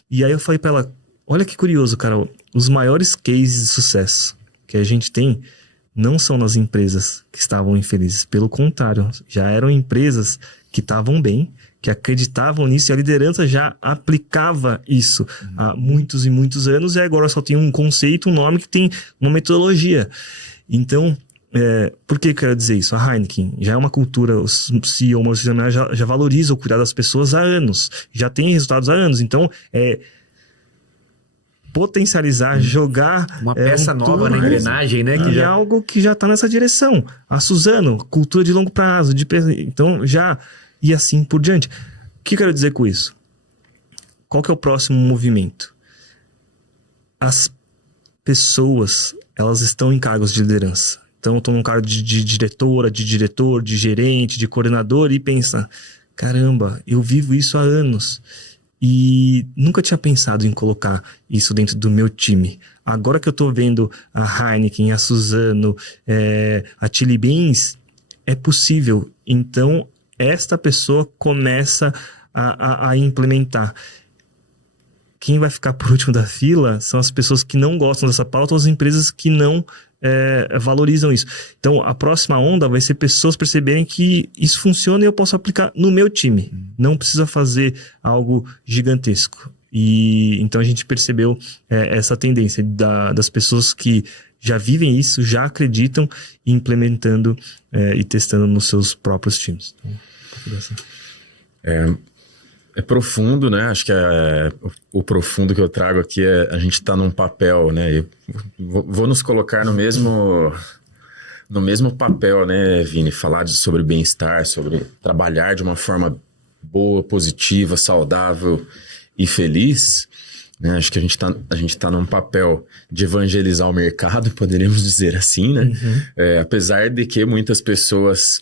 E aí eu falei para ela, olha que curioso, Carol, os maiores cases de sucesso que a gente tem não são nas empresas que estavam infelizes. Pelo contrário, já eram empresas que estavam bem, que acreditavam nisso e a liderança já aplicava isso há muitos e muitos anos, e agora só tem um conceito, um nome que tem uma metodologia. Então, por que eu quero dizer isso? A Heineken já é uma cultura, o CEO, o já valoriza o cuidado das pessoas há anos, já tem resultados há anos. Então, potencializar, jogar uma peça nova na engrenagem, né? Que é algo que já está nessa direção. A Suzano, cultura de longo prazo, então já, e assim por diante. O que eu quero dizer com isso? Qual que é o próximo movimento? As pessoas, elas estão em cargos de liderança. Então, estão num cargo de diretora, de diretor, de gerente, de coordenador e pensa, caramba, eu vivo isso há anos. E nunca tinha pensado em colocar isso dentro do meu time. Agora que eu tô vendo a Heineken, a Suzano, a Chili Beans, é possível. Então, esta pessoa começa a implementar. Quem vai ficar por último da fila são as pessoas que não gostam dessa pauta ou as empresas que não valorizam isso. Então, a próxima onda vai ser pessoas perceberem que isso funciona e eu posso aplicar no meu time. Não precisa fazer algo gigantesco. E então a gente percebeu essa tendência das pessoas que já vivem isso, já acreditam, implementando e testando nos seus próprios times. É profundo, né? Acho que o profundo que eu trago aqui a gente está num papel, né? Eu vou nos colocar no mesmo papel, né, Vini? Falar sobre bem-estar, sobre trabalhar de uma forma boa, positiva, saudável e feliz, né? Acho que a gente tá num papel de evangelizar o mercado, poderíamos dizer assim, né? Apesar de que muitas pessoas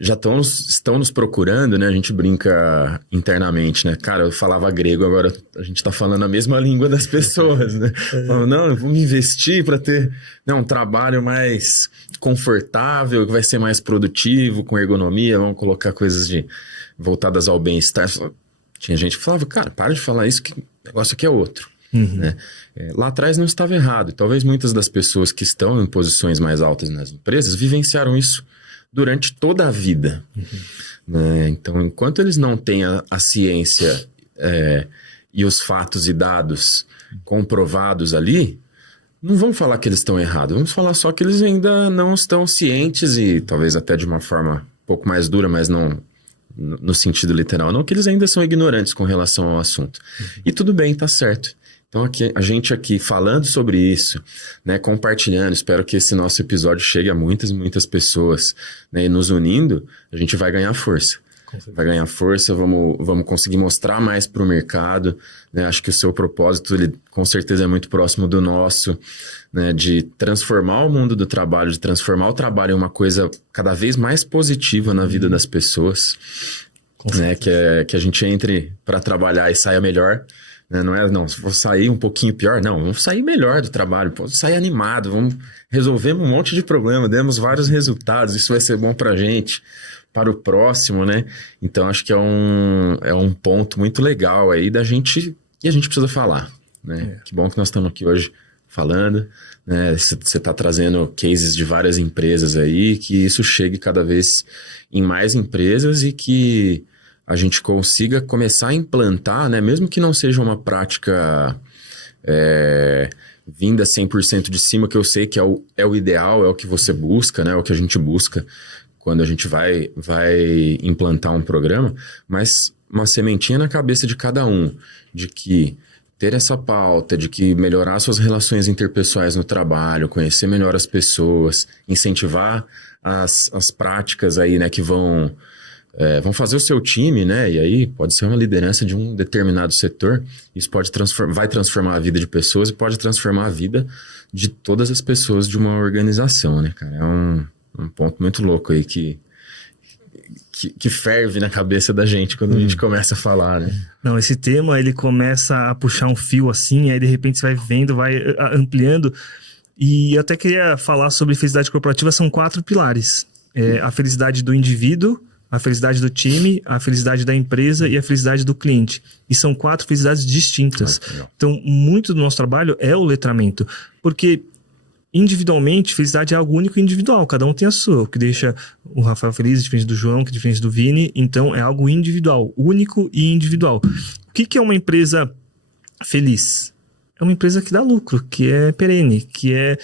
já estão nos procurando, né? A gente brinca internamente, né? Cara, eu falava grego, agora a gente tá falando a mesma língua das pessoas, né? Falando, não, eu vou me investir para ter um trabalho mais confortável, que vai ser mais produtivo, com ergonomia, vamos colocar coisas voltadas ao bem-estar. Tinha gente que falava, cara, para de falar isso, que o negócio aqui é outro. Né? Lá atrás não estava errado. Talvez muitas das pessoas que estão em posições mais altas nas empresas vivenciaram isso durante toda a vida. Né? Então, enquanto eles não têm a ciência e os fatos e dados comprovados ali, não vamos falar que eles estão errados, vamos falar só que eles ainda não estão cientes e talvez até de uma forma um pouco mais dura, mas não no sentido literal, não, que eles ainda são ignorantes com relação ao assunto. E tudo bem, tá certo. Então, a gente aqui falando sobre isso, né, compartilhando, espero que esse nosso episódio chegue a muitas e muitas pessoas, né, e nos unindo, a gente vai ganhar força. Vai ganhar força, vamos conseguir mostrar mais para o mercado, né? Acho que o seu propósito, ele com certeza é muito próximo do nosso, né? De transformar o mundo do trabalho, de transformar o trabalho em uma coisa cada vez mais positiva na vida das pessoas, né? Que a gente entre para trabalhar e saia melhor. Não, vou sair um pouquinho pior, não, vamos sair melhor do trabalho, vamos sair animado, vamos resolver um monte de problema, demos vários resultados, isso vai ser bom pra gente, para o próximo, né? Então acho que é um ponto muito legal aí da gente, e a gente precisa falar, né? Que bom que nós estamos aqui hoje falando, né? Você está trazendo cases de várias empresas aí, que isso chegue cada vez em mais empresas e que a gente consiga começar a implantar, né? Mesmo que não seja uma prática vinda 100% de cima, que eu sei que é o ideal, é o que você busca, né? É o que a gente busca quando a gente vai implantar um programa, mas uma sementinha na cabeça de cada um, de que ter essa pauta, de que melhorar suas relações interpessoais no trabalho, conhecer melhor as pessoas, incentivar as práticas aí, né, que vão fazer o seu time, né, e aí pode ser uma liderança de um determinado setor, isso vai transformar a vida de pessoas e pode transformar a vida de todas as pessoas de uma organização, né, cara, é um ponto muito louco aí que ferve na cabeça da gente quando a gente começa a falar, né? Não, esse tema, ele começa a puxar um fio assim, aí de repente você vai vendo, vai ampliando. E eu até queria falar sobre felicidade corporativa, são 4 pilares. A felicidade do indivíduo, a felicidade do time, a felicidade da empresa e a felicidade do cliente. E são 4 felicidades distintas. Então, muito do nosso trabalho é o letramento. Porque individualmente, felicidade é algo único e individual. Cada um tem a sua. O que deixa o Rafael feliz é diferente do João, que é diferente do Vini. Então, é algo individual, único e individual. O que é uma empresa feliz? É uma empresa que dá lucro, que é perene, que é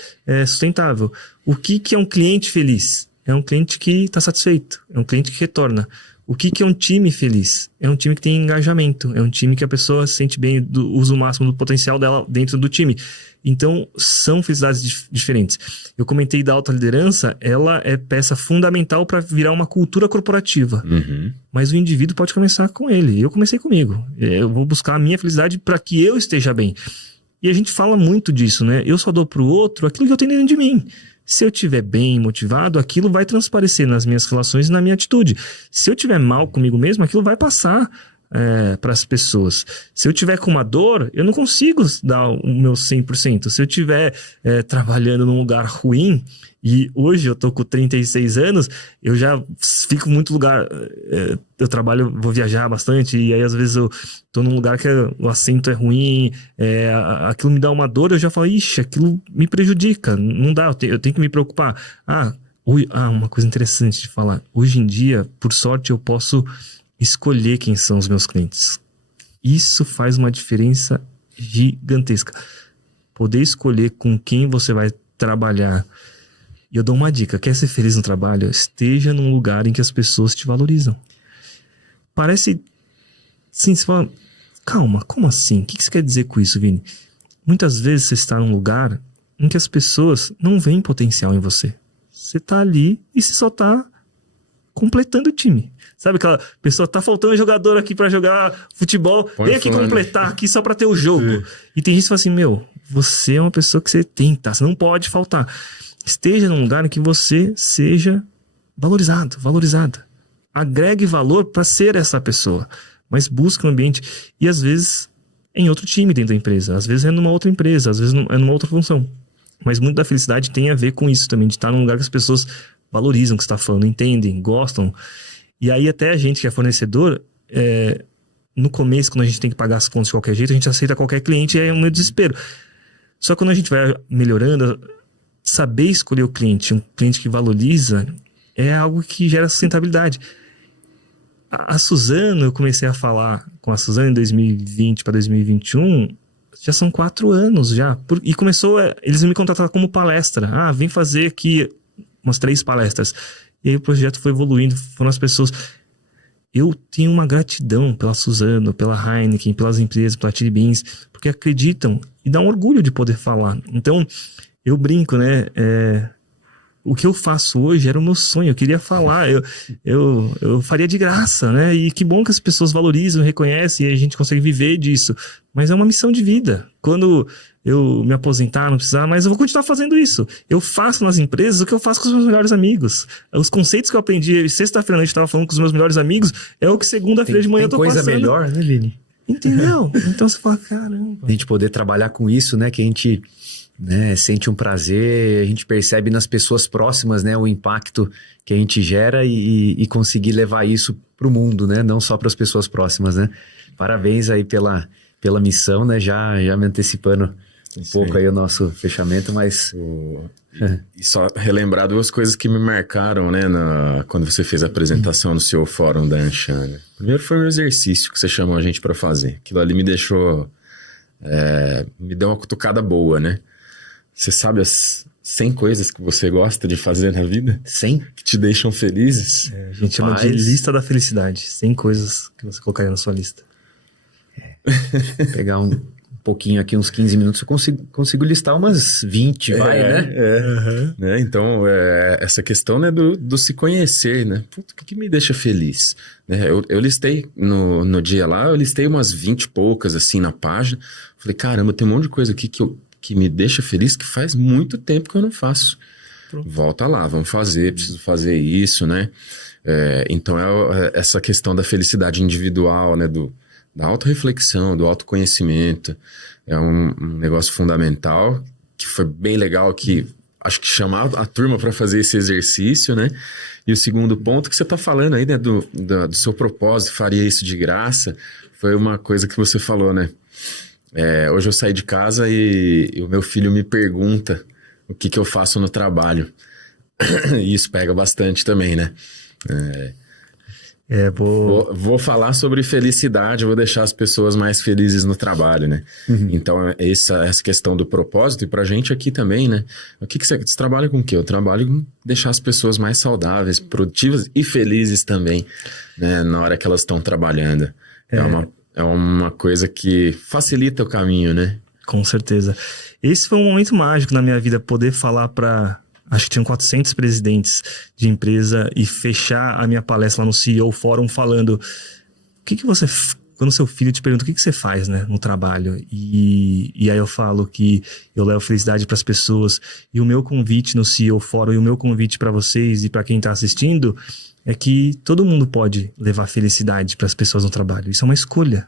sustentável. O que é um cliente feliz? É um cliente que está satisfeito. É um cliente que retorna. O que é um time feliz? É um time que tem engajamento. É um time que a pessoa se sente bem, usa o máximo do potencial dela dentro do time. Então, são felicidades diferentes. Eu comentei da alta liderança, ela é peça fundamental para virar uma cultura corporativa. Mas o indivíduo pode começar com ele. Eu comecei comigo. Eu vou buscar a minha felicidade para que eu esteja bem. E a gente fala muito disso, né? Eu só dou para o outro aquilo que eu tenho dentro de mim. Se eu estiver bem, motivado, aquilo vai transparecer nas minhas relações e na minha atitude. Se eu estiver mal comigo mesmo, aquilo vai passar para as pessoas. Se eu tiver com uma dor, eu não consigo dar o meu 100%. Se eu estiver trabalhando num lugar ruim, e hoje eu tô com 36 anos, eu já fico muito lugar... eu trabalho, vou viajar bastante, e aí às vezes eu tô num lugar que o assento é ruim, aquilo me dá uma dor, eu já falo, ixi, aquilo me prejudica, não dá, eu tenho que me preocupar. Uma coisa interessante de falar, hoje em dia, por sorte, eu posso escolher quem são os meus clientes. Isso faz uma diferença gigantesca. Poder escolher com quem você vai trabalhar. E eu dou uma dica, quer ser feliz no trabalho? Esteja num lugar em que as pessoas te valorizam. Parece... Sim, você fala, calma, como assim? O que você quer dizer com isso, Vini? Muitas vezes você está num lugar em que as pessoas não veem potencial em você. Você está ali e você só está completando o time. Sabe aquela pessoa, tá faltando um jogador aqui pra jogar futebol, vem aqui completar aqui só pra ter o jogo. E tem gente que fala assim, você é uma pessoa que você você não pode faltar. Esteja num lugar em que você seja valorizada. Agregue valor pra ser essa pessoa, mas busque um ambiente, e às vezes é em outro time dentro da empresa, às vezes é numa outra empresa, às vezes é numa outra função. Mas muito da felicidade tem a ver com isso também, de estar num lugar que as pessoas valorizam o que você está falando, entendem, gostam. E aí até a gente que é fornecedor, no começo, quando a gente tem que pagar as contas de qualquer jeito, a gente aceita qualquer cliente e é um meu desespero. Só que quando a gente vai melhorando, saber escolher o cliente, um cliente que valoriza, é algo que gera sustentabilidade. A Suzano, eu comecei a falar com a Suzano em 2020 para 2021, já são 4 anos já. E começou, eles me contrataram como palestra. Vem fazer aqui umas 3 palestras. E aí o projeto foi evoluindo, foram as pessoas... Eu tenho uma gratidão pela Suzano, pela Heineken, pelas empresas, pela Chili Beans, porque acreditam e dá um orgulho de poder falar. Então, eu brinco, né? O que eu faço hoje era o meu sonho, eu queria falar, eu faria de graça, né? E que bom que as pessoas valorizam, reconhecem e a gente consegue viver disso. Mas é uma missão de vida. Quando eu me aposentar, não precisar, mas eu vou continuar fazendo isso. Eu faço nas empresas o que eu faço com os meus melhores amigos. Os conceitos que eu aprendi, sexta-feira a gente estava falando com os meus melhores amigos, é o que segunda-feira de manhã eu tô passando. Tem coisa melhor, né, Vini? Entendeu? Então você fala, caramba. A gente poder trabalhar com isso, né, que a gente... sente um prazer, a gente percebe nas pessoas próximas, né, o impacto que a gente gera e conseguir levar isso para o mundo, né, não só para as pessoas próximas, né. Parabéns aí pela missão, né, já me antecipando um pouco aí o nosso fechamento, mas... E só relembrar duas coisas que me marcaram, né, quando você fez a apresentação no seu fórum da Anshan, né? Primeiro foi um exercício que você chamou a gente para fazer. Aquilo ali me deixou... me deu uma cutucada boa, né? Você sabe as 100 coisas que você gosta de fazer na vida? 100? Que te deixam felizes? A gente chama de lista da felicidade. 100 coisas que você colocaria na sua lista. Pegar um pouquinho aqui, uns 15 minutos, eu consigo listar umas 20, né? Então, essa questão, né, do se conhecer, né? Puta, o que me deixa feliz? Eu listei, no dia lá, eu listei umas 20 e poucas, assim, na página. Falei, caramba, tem um monte de coisa aqui que me deixa feliz, que faz muito tempo que eu não faço. Pronto. Volta lá, vamos fazer, preciso fazer isso, né? Então, essa questão da felicidade individual, né, da autorreflexão, do autoconhecimento, é um negócio fundamental, que foi bem legal, que acho que chamar a turma para fazer esse exercício, né? E o segundo ponto que você está falando aí, né, do seu propósito, faria isso de graça, foi uma coisa que você falou, né? Hoje eu saí de casa e o meu filho me pergunta o que eu faço no trabalho. E isso pega bastante também, né? Vou falar sobre felicidade, vou deixar as pessoas mais felizes no trabalho, né? Então, essa questão do propósito, e pra gente aqui também, né? O que você trabalha com o quê? Eu trabalho com deixar as pessoas mais saudáveis, produtivas e felizes também, né? Na hora que elas estão trabalhando. É uma coisa que facilita o caminho, né? Com certeza. Esse foi um momento mágico na minha vida, poder falar para... Acho que tinham 400 presidentes de empresa e fechar a minha palestra lá no CEO Fórum falando o que você... Quando seu filho te pergunta o que você faz, né, no trabalho, e aí eu falo que eu levo felicidade para as pessoas, e o meu convite no CEO Fórum, e o meu convite para vocês e para quem está assistindo, é que todo mundo pode levar felicidade para as pessoas no trabalho. Isso é uma escolha.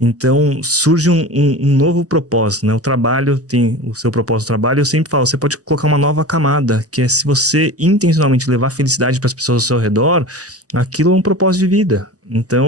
Então, surge um novo propósito, né? O trabalho tem o seu propósito do trabalho. Eu sempre falo, você pode colocar uma nova camada, que é se você intencionalmente levar felicidade para as pessoas ao seu redor, aquilo é um propósito de vida. Então,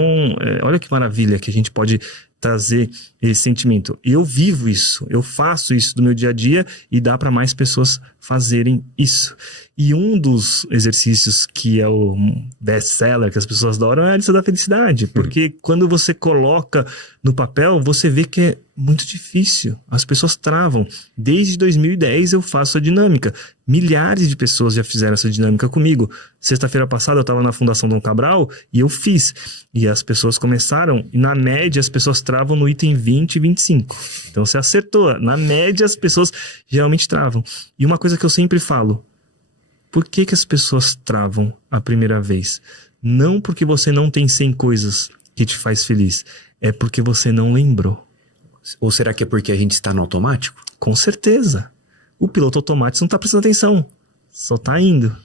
olha que maravilha que a gente pode trazer esse sentimento. Eu vivo isso, eu faço isso do meu dia a dia e dá para mais pessoas fazerem isso. E um dos exercícios que é o best-seller que as pessoas adoram é a lista da felicidade, porque quando você coloca no papel, você vê que é muito difícil. As pessoas travam. Desde 2010 eu faço a dinâmica. Milhares de pessoas já fizeram essa dinâmica comigo. Sexta-feira passada eu estava na Fundação Dom Cabral e eu fiz. E as pessoas começaram, e na média as pessoas travam no item 20 e 25. Então você acertou. Na média as pessoas geralmente travam. E uma coisa que eu sempre falo, por que as pessoas travam a primeira vez? Não porque você não tem 100 coisas que te faz feliz. É porque você não lembrou. Ou será que é porque a gente está no automático? Com certeza. O piloto automático não está prestando atenção. Só está indo.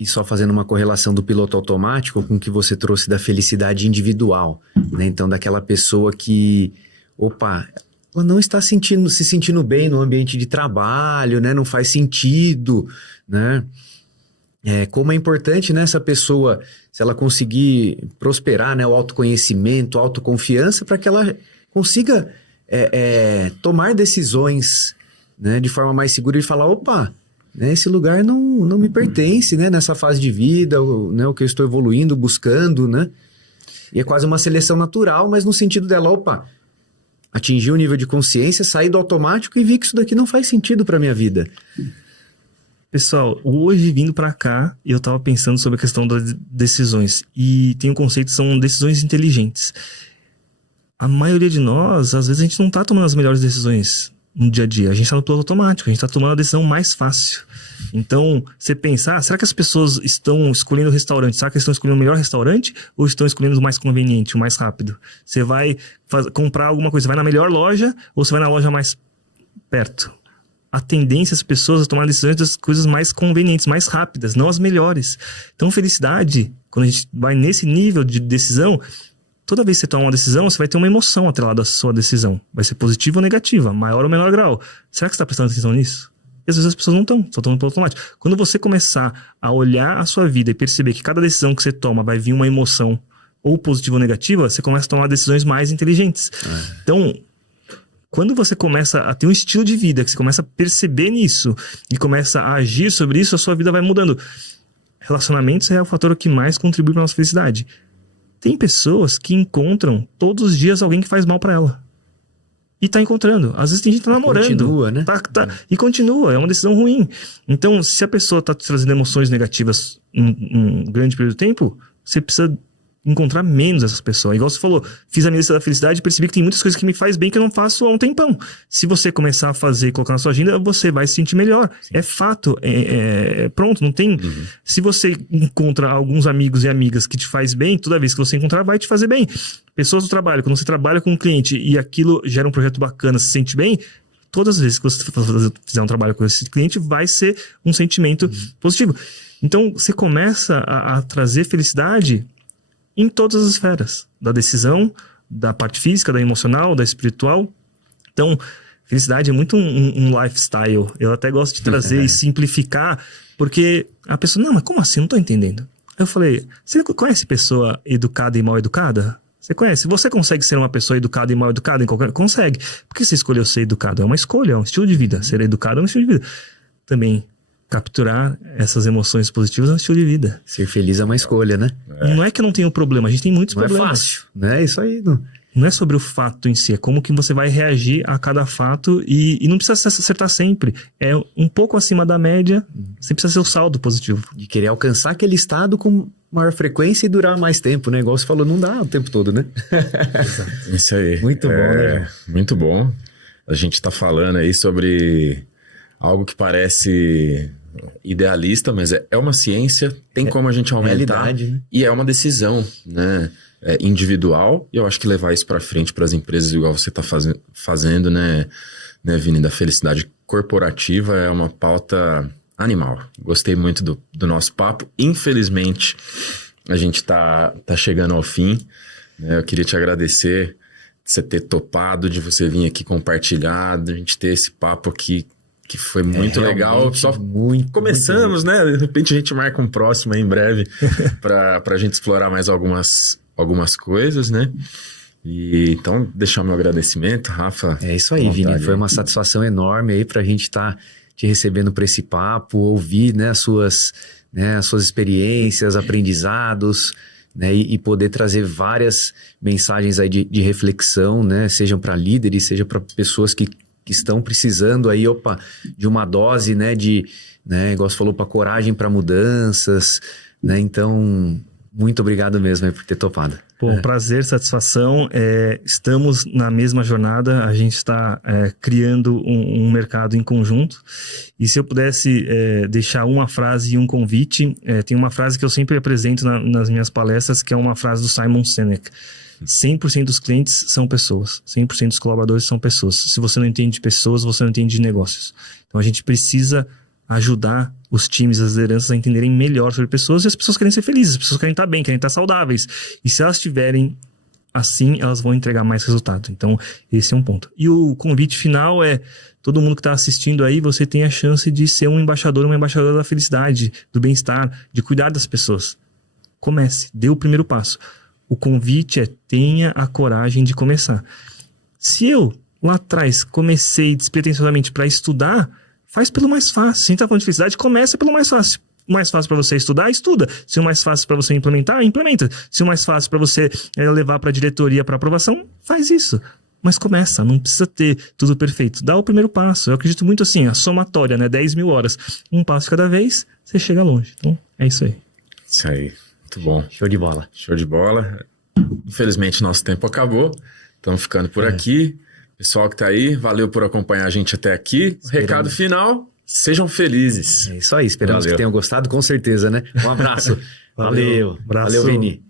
E só fazendo uma correlação do piloto automático com o que você trouxe da felicidade individual, né? Então, daquela pessoa que, ela não está se sentindo bem no ambiente de trabalho, né? Não faz sentido, né? Como é importante, né, essa pessoa, se ela conseguir prosperar, né, o autoconhecimento, a autoconfiança, para que ela consiga tomar decisões, né, de forma mais segura e falar, né, esse lugar não me pertence, né, nessa fase de vida, né, o que eu estou evoluindo, buscando, né? E é quase uma seleção natural, mas no sentido dela, atingir um nível de consciência, sair do automático e vi que isso daqui não faz sentido para minha vida. Pessoal, hoje vindo para cá, eu estava pensando sobre a questão das decisões. E tem um conceito, são decisões inteligentes. A maioria de nós, às vezes, a gente não está tomando as melhores decisões no dia a dia. A gente está no piloto automático, a gente está tomando a decisão mais fácil. Então, você pensar, será que as pessoas estão escolhendo o restaurante? Será que elas estão escolhendo o melhor restaurante? Ou estão escolhendo o mais conveniente, o mais rápido? Você vai comprar alguma coisa, você vai na melhor loja ou você vai na loja mais perto? A tendência das pessoas a tomar decisões das coisas mais convenientes, mais rápidas, não as melhores. Então, felicidade, quando a gente vai nesse nível de decisão, toda vez que você toma uma decisão, você vai ter uma emoção atrelada à sua decisão. Vai ser positiva ou negativa, maior ou menor grau. Será que você está prestando atenção nisso? E às vezes as pessoas não estão, só estão no piloto automático. Quando você começar a olhar a sua vida e perceber que cada decisão que você toma vai vir uma emoção ou positiva ou negativa, você começa a tomar decisões mais inteligentes. Então, Quando você começa a ter um estilo de vida, que você começa a perceber nisso e começa a agir sobre isso, a sua vida vai mudando. Relacionamentos é o fator que mais contribui para a nossa felicidade. Tem pessoas que encontram todos os dias alguém que faz mal para ela. E tá encontrando. Às vezes tem gente que tá namorando. Continua, né? E continua. É uma decisão ruim. Então, se a pessoa tá te trazendo emoções negativas um grande período de tempo, você precisa encontrar menos essas pessoas. Igual você falou, fiz a minha lista da felicidade e percebi que tem muitas coisas que me faz bem que eu não faço há um tempão. Se você começar a fazer e colocar na sua agenda, você vai se sentir melhor. Sim. É fato. Pronto, não tem... Se você encontra alguns amigos e amigas que te faz bem, toda vez que você encontrar, vai te fazer bem. Pessoas do trabalho, quando você trabalha com um cliente e aquilo gera um projeto bacana, se sente bem, todas as vezes que você fizer um trabalho com esse cliente, vai ser um sentimento positivo. Então, você começa a trazer felicidade em todas as esferas. Da decisão, da parte física, da emocional, da espiritual. Então, felicidade é muito um lifestyle. Eu até gosto de trazer e simplificar, porque a pessoa, não, mas como assim? Não tô entendendo. Aí eu falei, você conhece pessoa educada e mal educada? Você conhece? Você consegue ser uma pessoa educada e mal educada em qualquer... Consegue. Por que você escolheu ser educado? É uma escolha, é um estilo de vida. Ser educado é um estilo de vida. Também, capturar essas emoções positivas é um estilo de vida. Ser feliz é uma escolha, né? Não é que eu não tenho problema, a gente tem muitos problemas. Não é fácil, né? Isso aí não é sobre o fato em si, é como que você vai reagir a cada fato e não precisa acertar sempre. É um pouco acima da média, você precisa ser o saldo positivo. De querer alcançar aquele estado com maior frequência e durar mais tempo, né? Igual você falou, não dá o tempo todo, né? Isso aí. Muito bom, né? Muito bom. A gente tá falando aí sobre algo que parece idealista, mas é uma ciência, tem como a gente aumentar, né? E é uma decisão, né? Individual, e eu acho que levar isso para frente para as empresas, igual você está fazendo, né, Vini, da felicidade corporativa, é uma pauta animal. Gostei muito do nosso papo. Infelizmente, a gente tá chegando ao fim, né? Eu queria te agradecer de você ter topado, de você vir aqui compartilhar, de a gente ter esse papo aqui que foi muito legal. Só começamos, né? De repente a gente marca um próximo aí em breve para a gente explorar mais algumas coisas, né? E então, deixar o meu agradecimento, Rafa. É isso aí, Vini. Foi uma satisfação enorme aí pra gente estar te recebendo para esse papo, ouvir, né, as suas experiências, aprendizados, né, e poder trazer várias mensagens aí de reflexão, né, sejam para líderes, seja para pessoas que estão precisando aí, de uma dose, né, igual você falou, para coragem para mudanças, né? Então, muito obrigado mesmo aí por ter topado. Pô, prazer, satisfação. Estamos na mesma jornada, a gente está criando um mercado em conjunto. E se eu pudesse deixar uma frase e um convite, tem uma frase que eu sempre apresento nas minhas palestras, que é uma frase do Simon Sinek. 100% dos clientes são pessoas, 100% dos colaboradores são pessoas. Se você não entende de pessoas, você não entende de negócios. Então a gente precisa ajudar os times, as lideranças a entenderem melhor sobre pessoas, e as pessoas querem ser felizes, as pessoas querem estar bem, querem estar saudáveis. E se elas estiverem assim, elas vão entregar mais resultado. Então, esse é um ponto. E o convite final é, todo mundo que está assistindo aí, você tem a chance de ser um embaixador, uma embaixadora da felicidade, do bem-estar, de cuidar das pessoas. Comece, dê o primeiro passo. O convite é, tenha a coragem de começar. Se eu, lá atrás, comecei despretensiosamente para estudar, faz pelo mais fácil. Se a gente está falando de felicidade, começa pelo mais fácil. O mais fácil para você estudar, estuda. Se o mais fácil para você implementar, implementa. Se o mais fácil para você levar para a diretoria para aprovação, faz isso. Mas começa, não precisa ter tudo perfeito. Dá o primeiro passo. Eu acredito muito assim, a somatória, né? 10 mil horas. Um passo cada vez, você chega longe. Então, é isso aí. Isso aí. Muito bom. Show de bola. Show de bola. Infelizmente, nosso tempo acabou. Estamos ficando por aqui. Pessoal que tá aí, valeu por acompanhar a gente até aqui. Recado final, sejam felizes. É isso aí, esperamos que tenham gostado, com certeza, né? Um abraço. Valeu. Valeu, Vini.